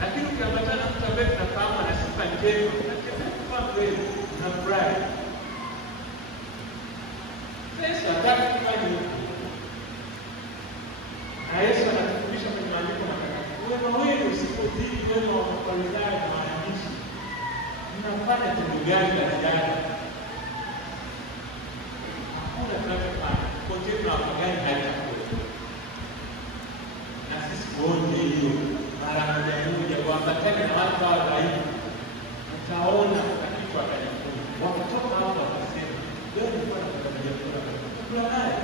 Lakini ukiambatana na mtu ambaye tunafahamu ana sifa njema, unacheka kwa kweli, unafurahi. Yesu hataki kufanya hivyo. Na Yesu anatufundisha kwenye maandiko matakatifu. Wema wenu usipozidi wema wa Mafarisayo na waandishi. Mnafanya tendo gani la ziada? Hakuna tunachofanya. Kote na wapagani haitakuwa. Na sisi kuonye hiyo mara moja kuambatana na watu hao dhaifu. Utaona kuna kitu atajifunza. Wakatoka hapo wakasema, leo nilikuwa natarajia kula naye.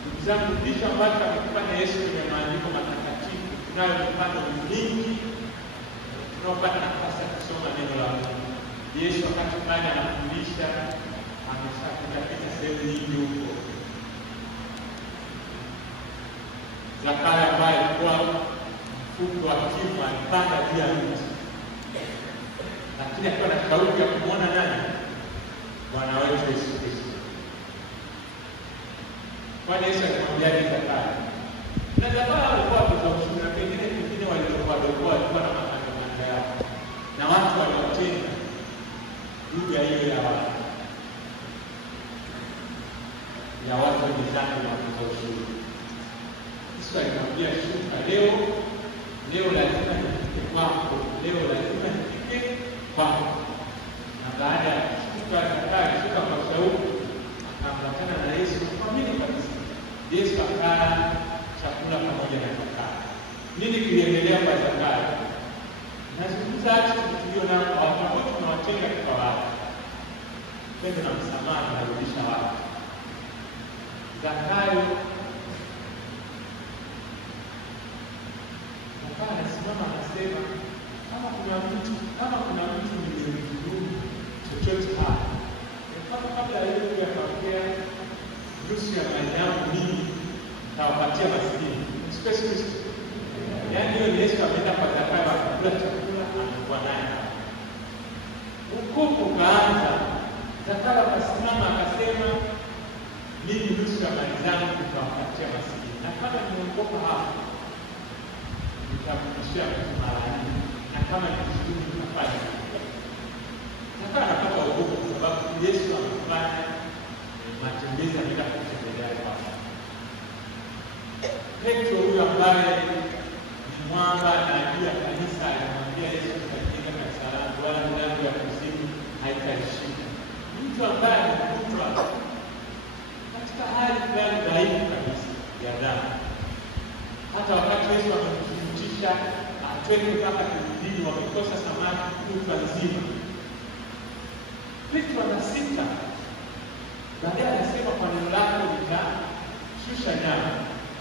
Ndugu zangu, ndicho ambacho amekifanya Yesu kwenye maandiko matakatifu. Tunayo mifano mingi tunaopata nafasi ya kusoma neno la Mungu. Yesu wakati fulani anafundisha, ameshapita sehemu nyingi huko. Zakayo ambaye alikuwa mfugo wa kima alipanda juu ya mti, lakini akiwa na shauku ya kumwona nani? Bwana wetu Yesu Kristo. Kwani Yesu alimwambia Zakayo? Na Zakayo alikuwa kwa ushuru na pengine walikuwa na maandamano yao. Na watu waliotenda juu ya hiyo ya watu mizani na kwa ushuru. Yesu alimwambia shuka leo lazima nifike kwako, leo lazima nifike kwako. Na baada ya kushuka Zakayo shuka kwa shauku, akaambatana na Yesu kwa mimi kabisa. Yesu akala chakula pamoja na Zakayo. Nini kiliendelea kwa Zakayo? Nazungumza hata tulio na watu ambao tunawatenga kwa watu. Pendo na msamaha tunarudisha watu. Zakayo anasimama anasema, kama kuna mtu nilimdhulumu chochote hapa, kabla ya hiyo kuyapatia nusu ya mali yangu mimi nitawapatia maskini. Specialist. Yaani hiyo Yesu ameenda kwa Zakayo akakula chakula anakuwa naye. Hukumu kaanza. Zakayo akasimama akasema, mimi nusu ya mali zangu nitawapatia maskini. Na kama nimeokoka hapa, nitamrudishia mtu mara nne. Na kama nikishukuru nitafanya. Zakayo anapata wokovu kwa sababu Yesu amefanya matembezi ameenda kutembelea kwake. Petro huyu ambaye ni mwamba na juu ya kanisa alimwambia Yesu katika kanisa langu wala milango ya kuzimu haitaishika. Mtu ambaye alikutwa katika hali fulani dhaifu kabisa ya dhambi. Hata wakati Yesu amemshurutisha atweke mpaka kijijini, wamekosa samaki kutwa nzima. Petro anasita. Baadaye anasema kwa neno lako nitashusha nyama.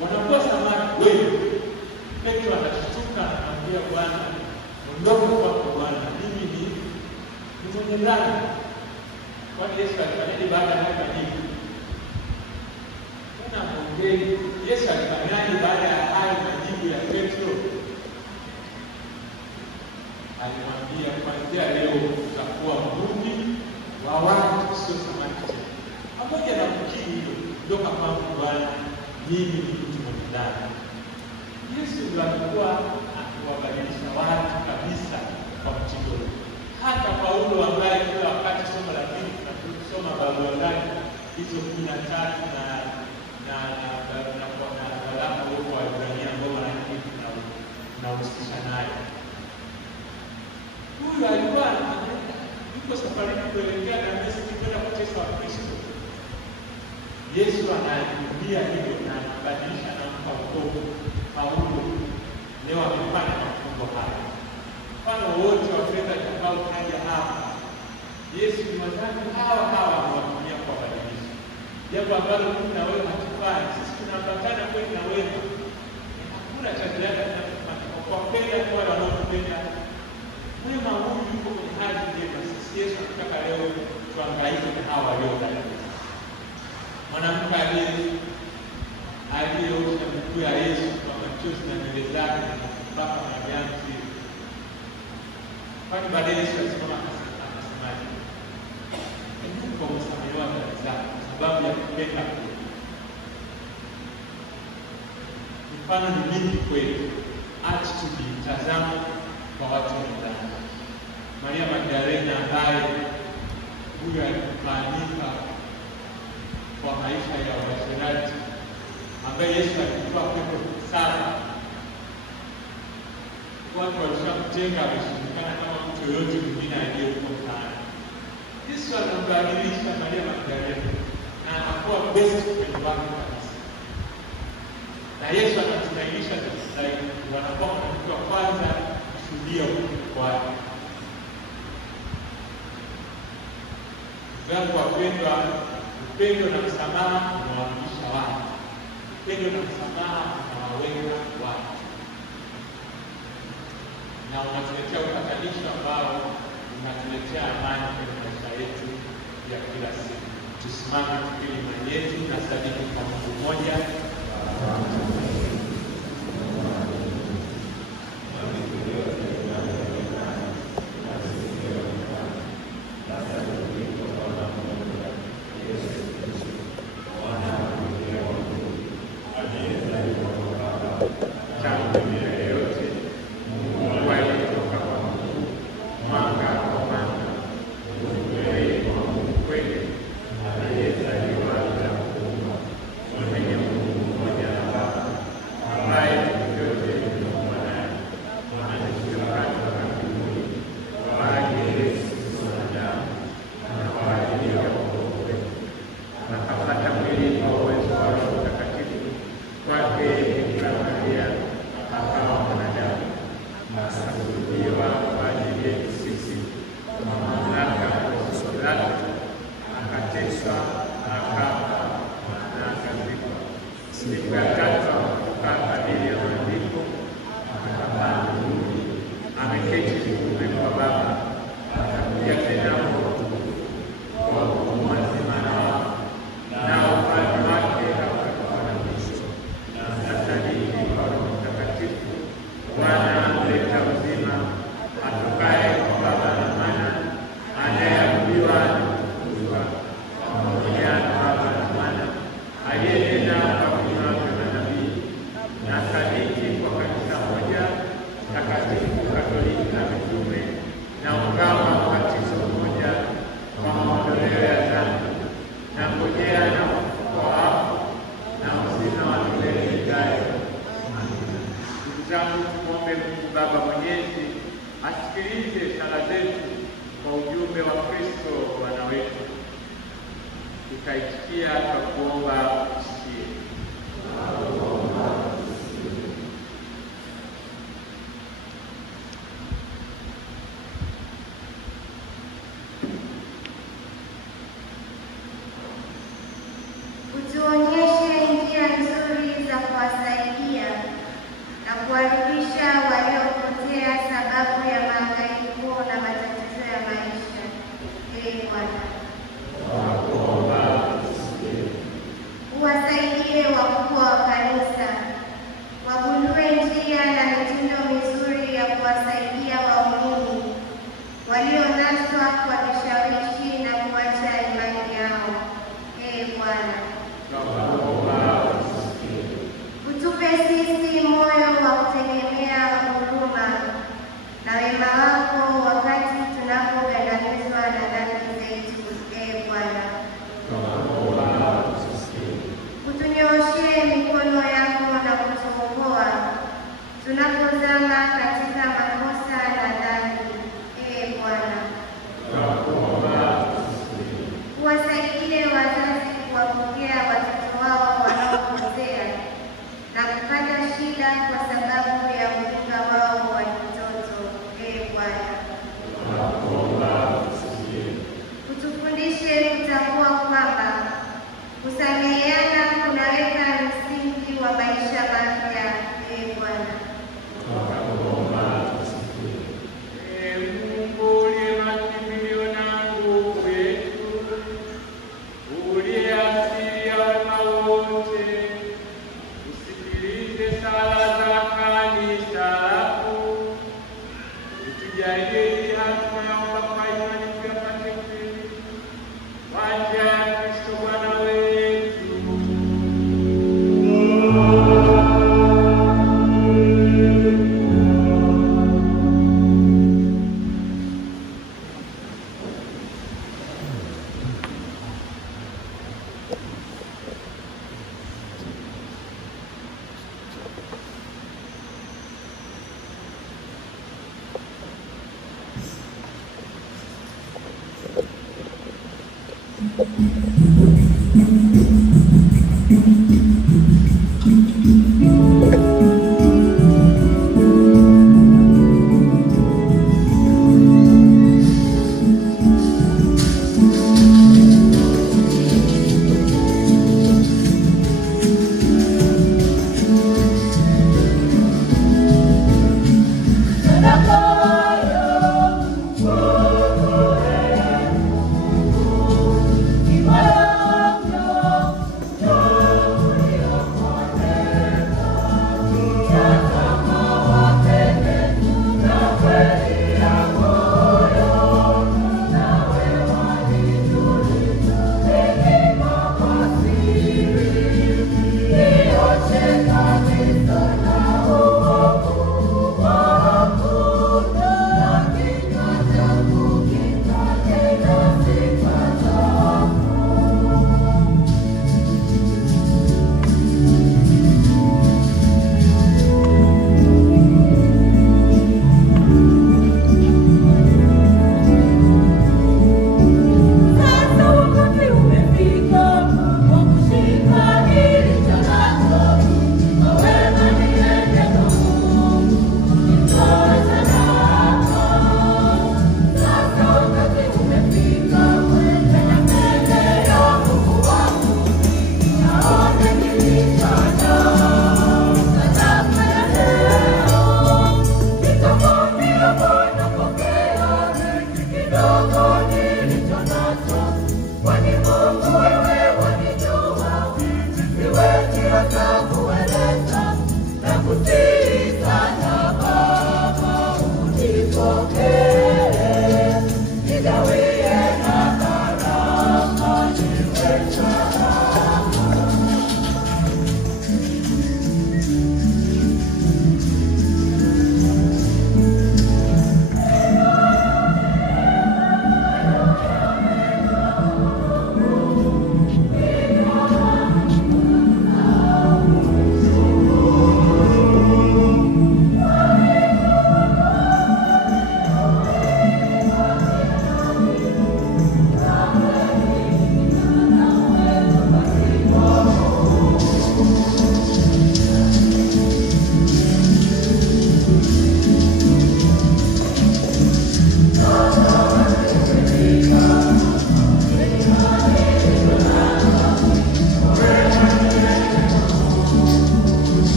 Wanakuwa samaki wewe. Petro atashtuka na kumwambia Bwana, ondoka kwako Bwana, mimi ni mwenye dhambi. Kwani Yesu alifanyaje baada ya haya majibu? Kuna mwongeni, Yesu alifanyaje baada ya haya majibu ya Petro? Alimwambia, kuanzia leo utakuwa mvuvi wa watu, sio samaki tena. Pamoja na kukiri hilo, ondoka kwangu Bwana, mimi ni mtu mwenye dhambi. Yesu ndiye alikuwa akiwabadilisha watu kabisa kwa mtindo. Hata Paulo ambaye kila wakati somo la dini tunasoma barua zake hizo 13 na baraka huko wa Ibrania ambao wanakiri na uhusisha naye. Huyu alikuwa yuko safarini kuelekea Dameski kwenda kutesa Wakristo. Yesu anarudia hilo na anabadilisha na mpa wokovu. Paulo leo amefanya mafungo haya. Mfano wote wa fedha ambao tunaja hapa, Yesu ni wazani hawa anawatumia kwa badilisha. Jambo ambalo mimi na wewe hatufanyi. Sisi tunaambatana kweli na wewe. Hakuna cha ziada tunachofanya. Kwa kweli kwa wanaopenda mwema huyu yuko kwenye hali njema. Sisi Yesu anataka leo tuangaike na hawa waliobadilika. Mwanamke aliyeosha miguu ya Yesu kwa machozi na nywele zake mpaka majanzi. Kwani baadaye Yesu alisimama akasemaje? Kwa kupenda kweli. Mfano ni mingi kweli, attitude, mtazamo kwa watu wenzake. Maria Magdalena ambaye huyu alifahamika kwa maisha ya uasherati, ambaye Yesu alitoa pepo 7. Watu walishamtenga, ameshindikana kama mtu yoyote mwingine aliyekuwa mtaani. Yesu anambadilisha Maria Magdalena na anakuwa best friend wake kabisa. Na Yesu anamstahilisha zaidi, wanakuwa mtu wa kwanza kushuhudia utukufu wake. Ndugu wapendwa, upendo na msamaha unawakilisha watu. Upendo na msamaha unawaweka watu. Na unatuletea upatanisho ambao unatuletea amani kwenye maisha yetu ya kila siku. Tusimame tukiri imani yetu na sadiki kwa Mungu mmoja. Tuonyeshe njia nzuri za kuwasaidia na kuwaridhisha waliopotea sababu ya mahangaiko na matatizo ya maisha. Ee Bwana,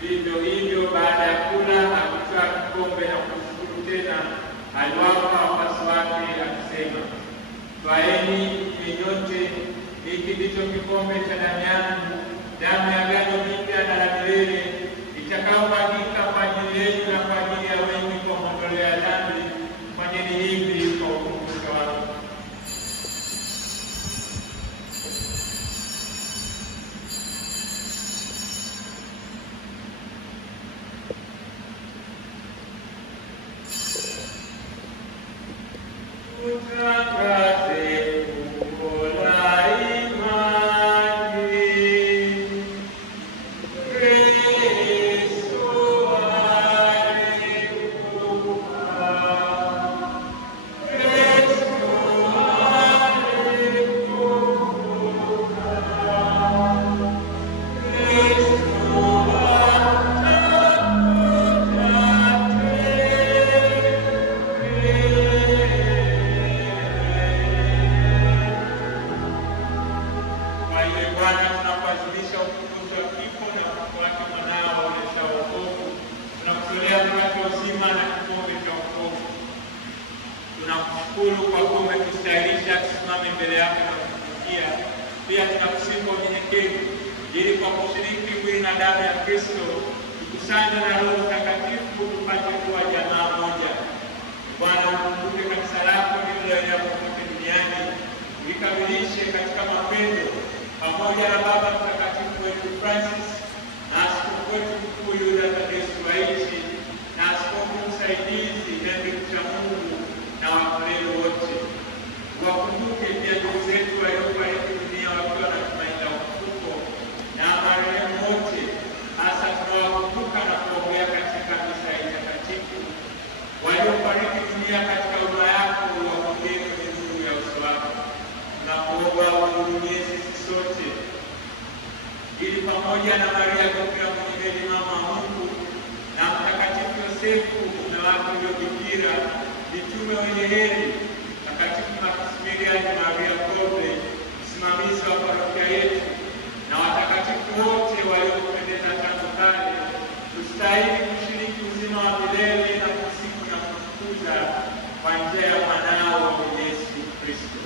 Vivyo hivyo baada ya kula akitwaa kikombe na kushukuru tena, aliwapa wafuasi wake akisema, twaeni mnywe nyote, hiki ndicho kikombe cha damu yangu, damu ya agano jipya na la milele, itakayomwagika kwa ajili yenu na kwa ajili ya wengi kwa maondoleo ya dhambi. Fanyeni hivi kwa ukumbusho wangu. Good. Tunakushukuru kwa kuwa umetustahilisha tusimame mbele yako na kukutumikia. Pia tunakusifu kwa unyenyekevu, ili kwa kushiriki mwili na damu ya Kristo tukusanywe na Roho Mtakatifu tupate kuwa jamaa moja. Bwana, ukumbuke kanisa lako lililoenea popote duniani, ulikamilishe katika mapendo, pamoja na Baba Mtakatifu wetu Francis na askofu wetu mkuu Yuda Thaddaeus Ruwa'ichi na askofu msaidizi Henry Chamungu na wakolelo wote. Wakumbuke pia ndugu zetu waliofariki dunia wakiwa na tumaini la ufufuko, na marehemu wote, hasa tunawakumbuka na kuombea katika misa hii takatifu. Waliofariki dunia katika huruma yako uwapokee kwenye nuru ya uso wako. Tunakuomba uhurumie sisi sote, ili pamoja na Maria Bikira mwenye heri mama wa Mungu na Mtakatifu Yosefu mume wake uliobikira, mitume wenye heri, Mtakatifu Maximiliani Maria Kolbe, msimamizi wa parokia yetu, na watakatifu wote waliopendeza tangu kale, tustahili kushiriki uzima wa milele na kusifu na kutukuza kwa njia ya mwanao Yesu Kristo.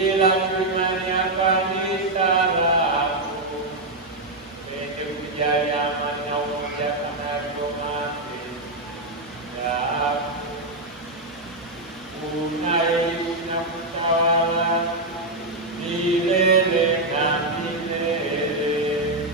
ila imani ya kanisa lako lenye kujali amani na umoja kama yalivyo mapenzi yako, unaishi na kutawala milele na milele.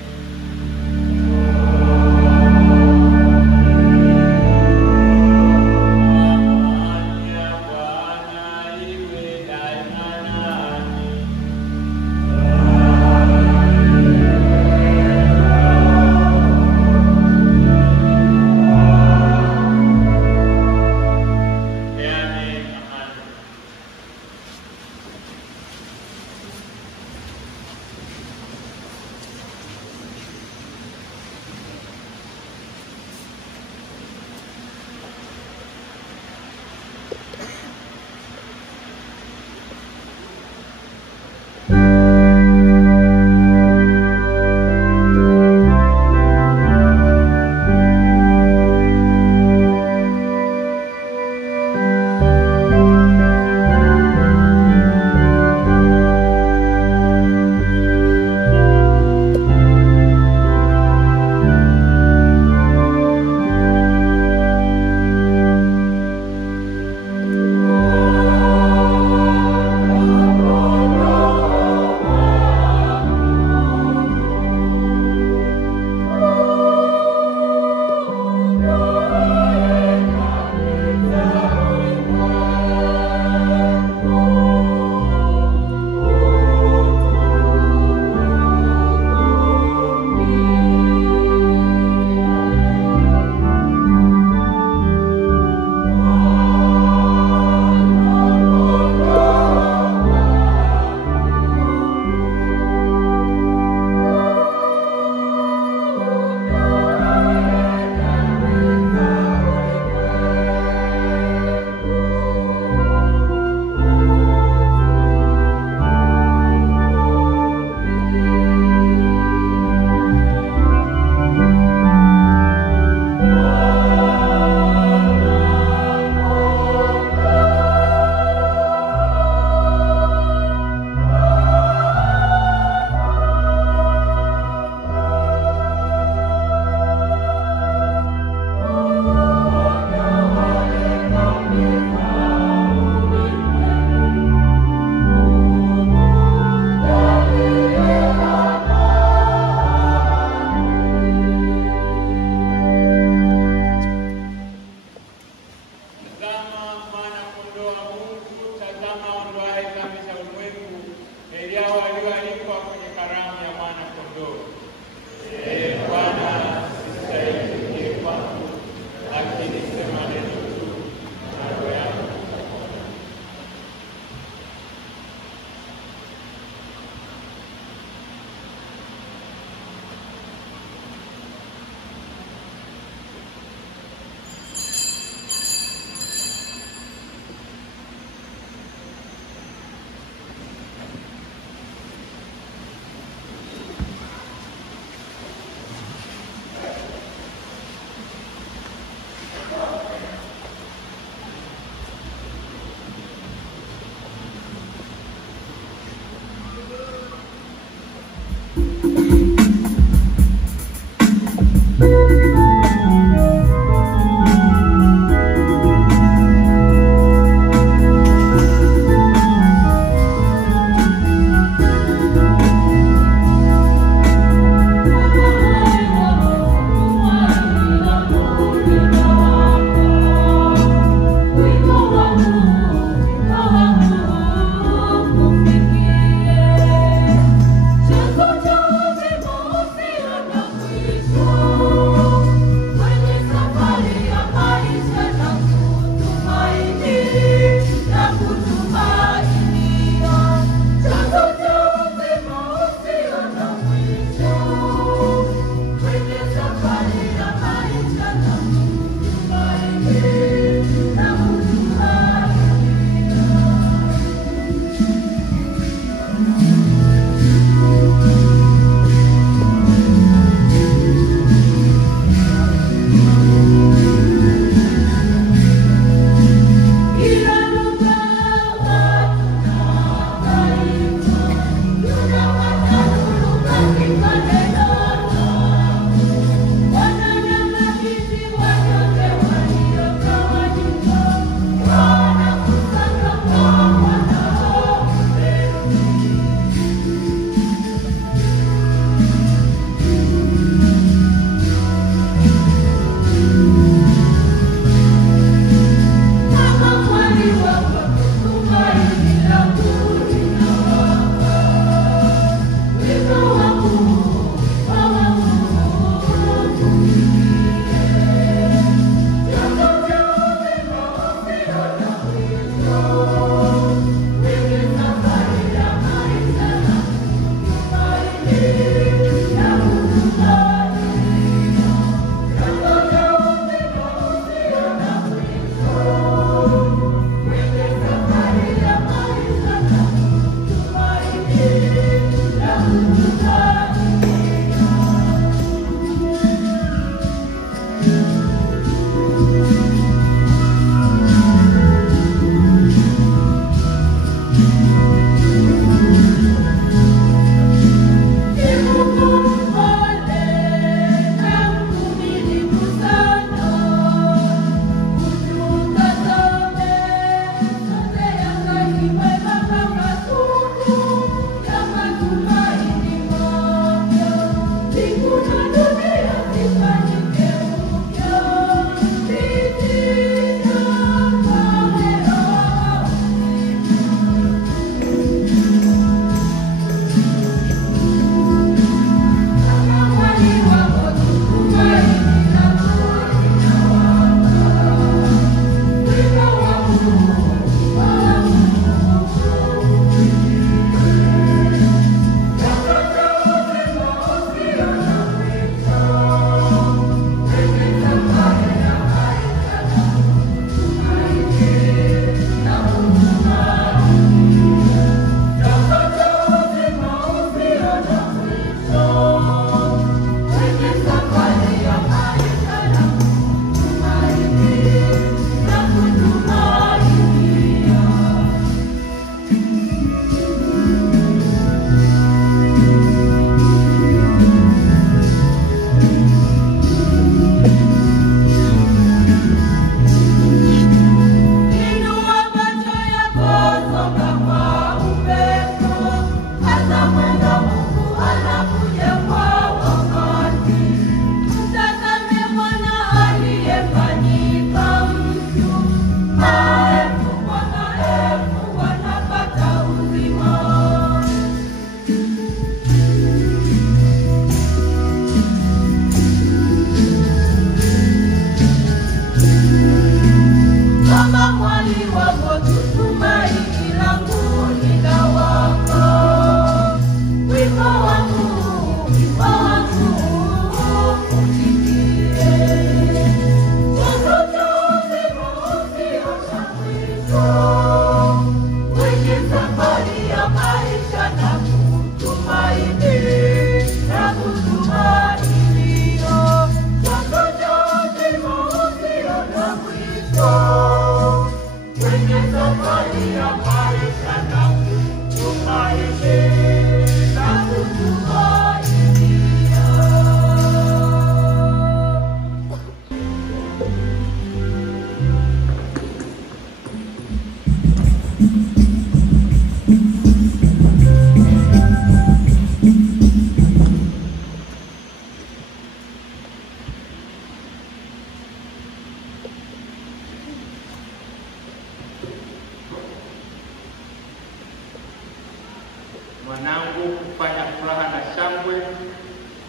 mwanangu, kufanya furaha na shangwe.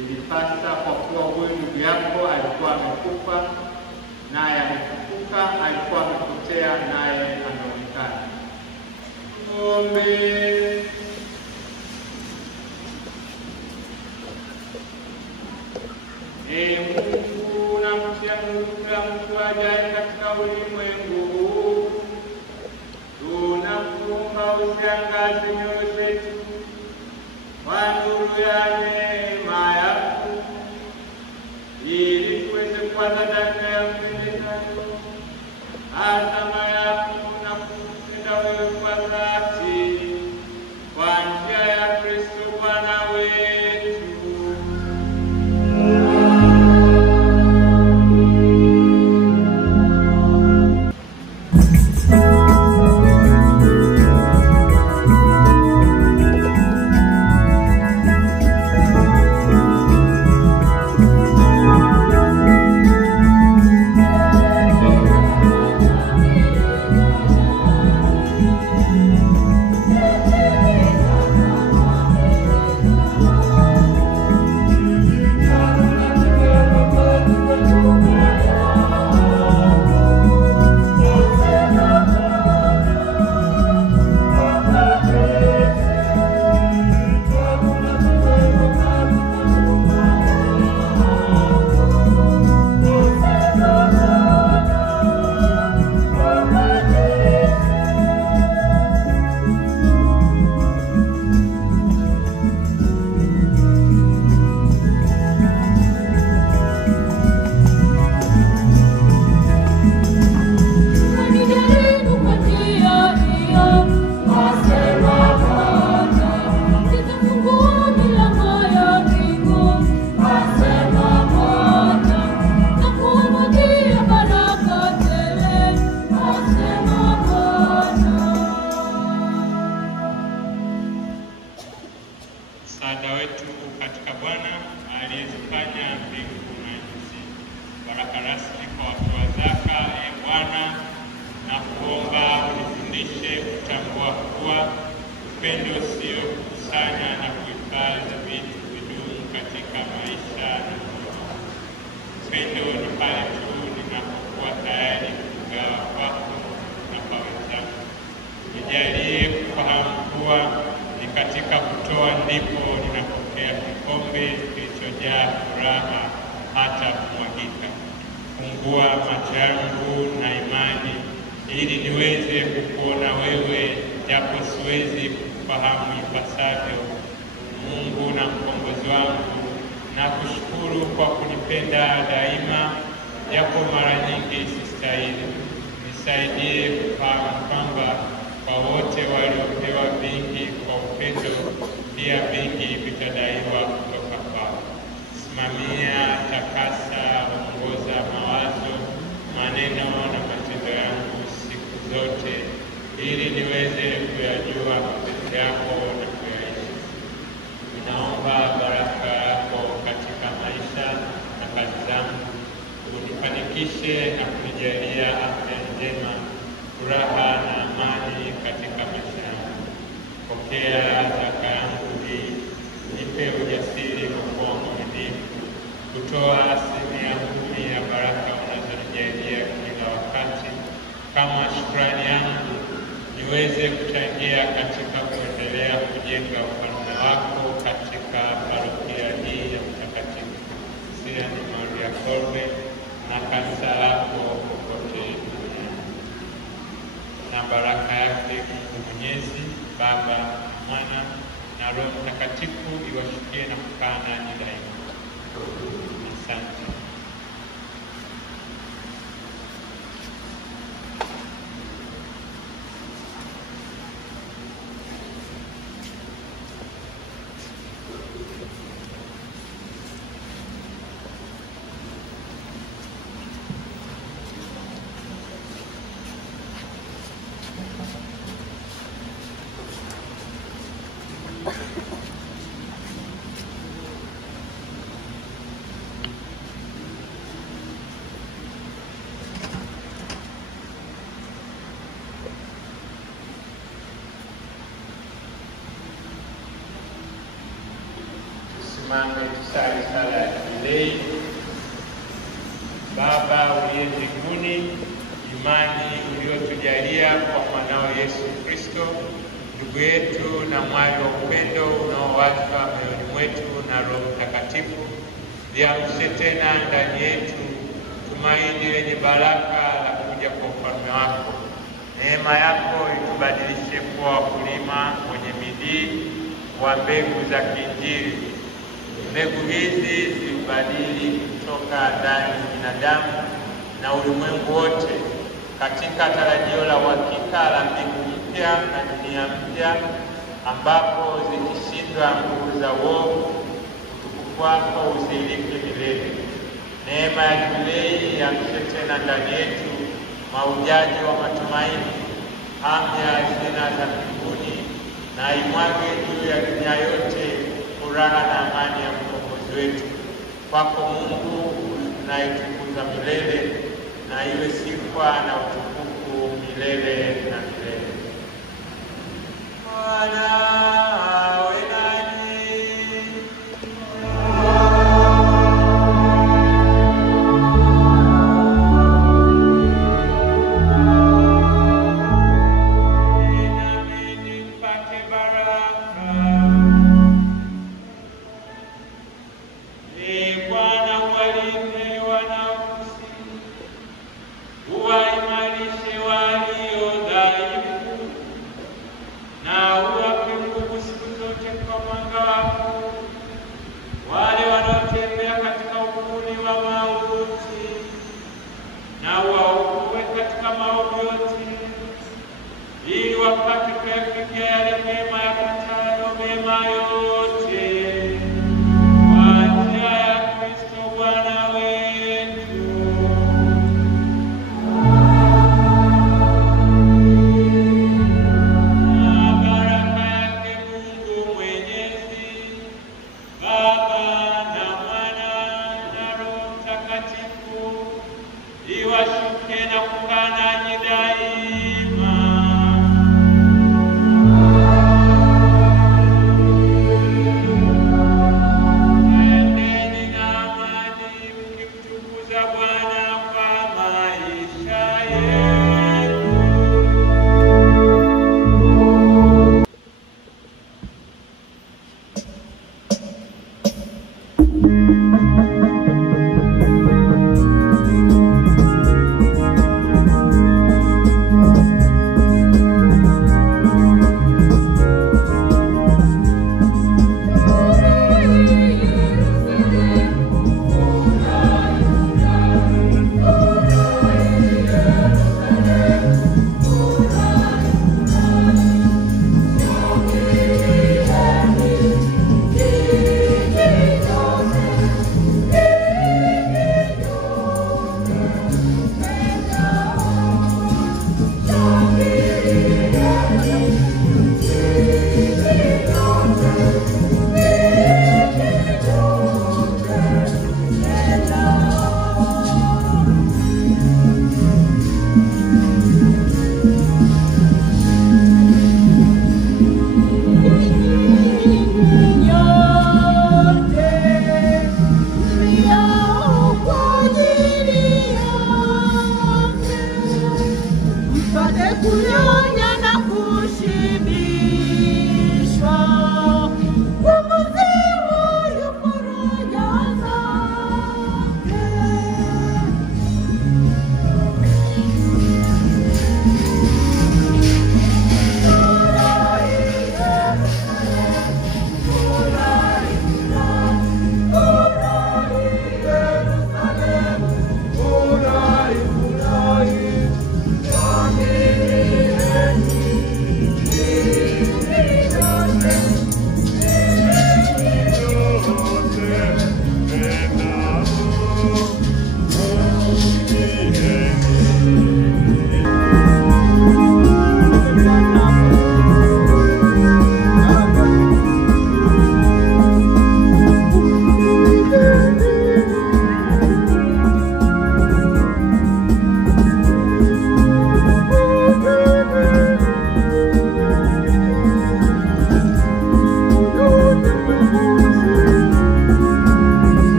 Ilipasa kwa kuwa huyu ndugu yako alikuwa amekufa naye amefufuka, alikuwa amepotea naye anaonekana. Tuombe. Ee Mungu, unamtia nuru kila mtu ajaye katika ulimwengu huu. Tunakuomba usiangaze mioyo yetu kwa nuru ya neema yako, ili tuweze kuwa sadaka ya kupendezayo azama yako na kukupenda wewe kwa dhati, kwa njia ya Kristo Bwana wetu. Msaada wetu katika Bwana aliyezifanya mbingu na nchi. Baraka rasmi kwa watoa zaka, Ee Bwana, na kuomba unifundishe kutambua kuwa upendo sio kukusanya na kuhifadhi vitu vidumu katika maisha na moyo. Upendo ni pale tu ninapokuwa tayari kugawa kwako na kwa wenzangu. Nijalie kufahamu kuwa ni katika kutoa ndipo ninapokea kikombe kilichojaa furaha hata kumwagika. Fungua macho yangu na imani ili niweze kukuona wewe, japo siwezi kufahamu ipasavyo, Mungu na mkombozi wangu. Na kushukuru kwa kunipenda daima, japo mara nyingi sistahili. Nisaidie kufahamu kwamba kwa wote waliopewa vingi kwa upendo, pia vingi vitadaiwa kutoka kwao. Simamia, takasa, ongoza mawazo, maneno na matendo yangu siku zote, ili niweze kuyajua mapenzi yako na kuyaishi. Ninaomba baraka yako katika maisha na kazi zangu, unifanikishe na kunijalia afya njema, furaha na amani katika maisha yangu. Pokea zaka yangu hii, nipe ujasiri wa kuwa mwaminifu, kutoa 10% ya baraka unazonijalia kila wakati, kama shukrani yangu niweze kuchangia katika kuendelea kujenga ufalme wako katika parokia hii ya Mtakatifu Sirani Maria Kolbe na kanisa lako popote duniani. Na baraka yake Mungu Mwenyezi, Baba, Mwana na Roho Mtakatifu iwashukie na kukaa nanyi daima. Asante. Tusimame tusali sala ya Jubilei. Baba uliye mbinguni, imani uliyotujalia kwa mwanao Yesu Kristo, ndugu yetu na mwali wa upendo unaowashwa moyoni mwetu na Roho Mtakatifu, liamshe tena ndani yetu tumaini lenye baraka la kuja kwa ufalme wako. Neema yako itubadilishe kuwa wakulima wenye bidii wa mbegu za kiinjili. Mbegu hizi zibadili kutoka ndani ya binadamu na ulimwengu wote katika tarajio la uhakika la mbingu mpya na dunia mpya, ambapo zikishindwa nguvu za uovu, utukufu wako uzilike milele. Neema ya Jubilei iamshe tena ndani yetu maujaji wa matumaini, hamu ya hazina za mbinguni, na imwage juu ya dunia yote furaha na amani ya mkombozi wetu. Kwako Mungu unayetukuza milele, na iwe sifa na utukufu milele na milele. Bwana awe nanyi. Ili wapate kuyafikia yale mema yapatayo mema yote.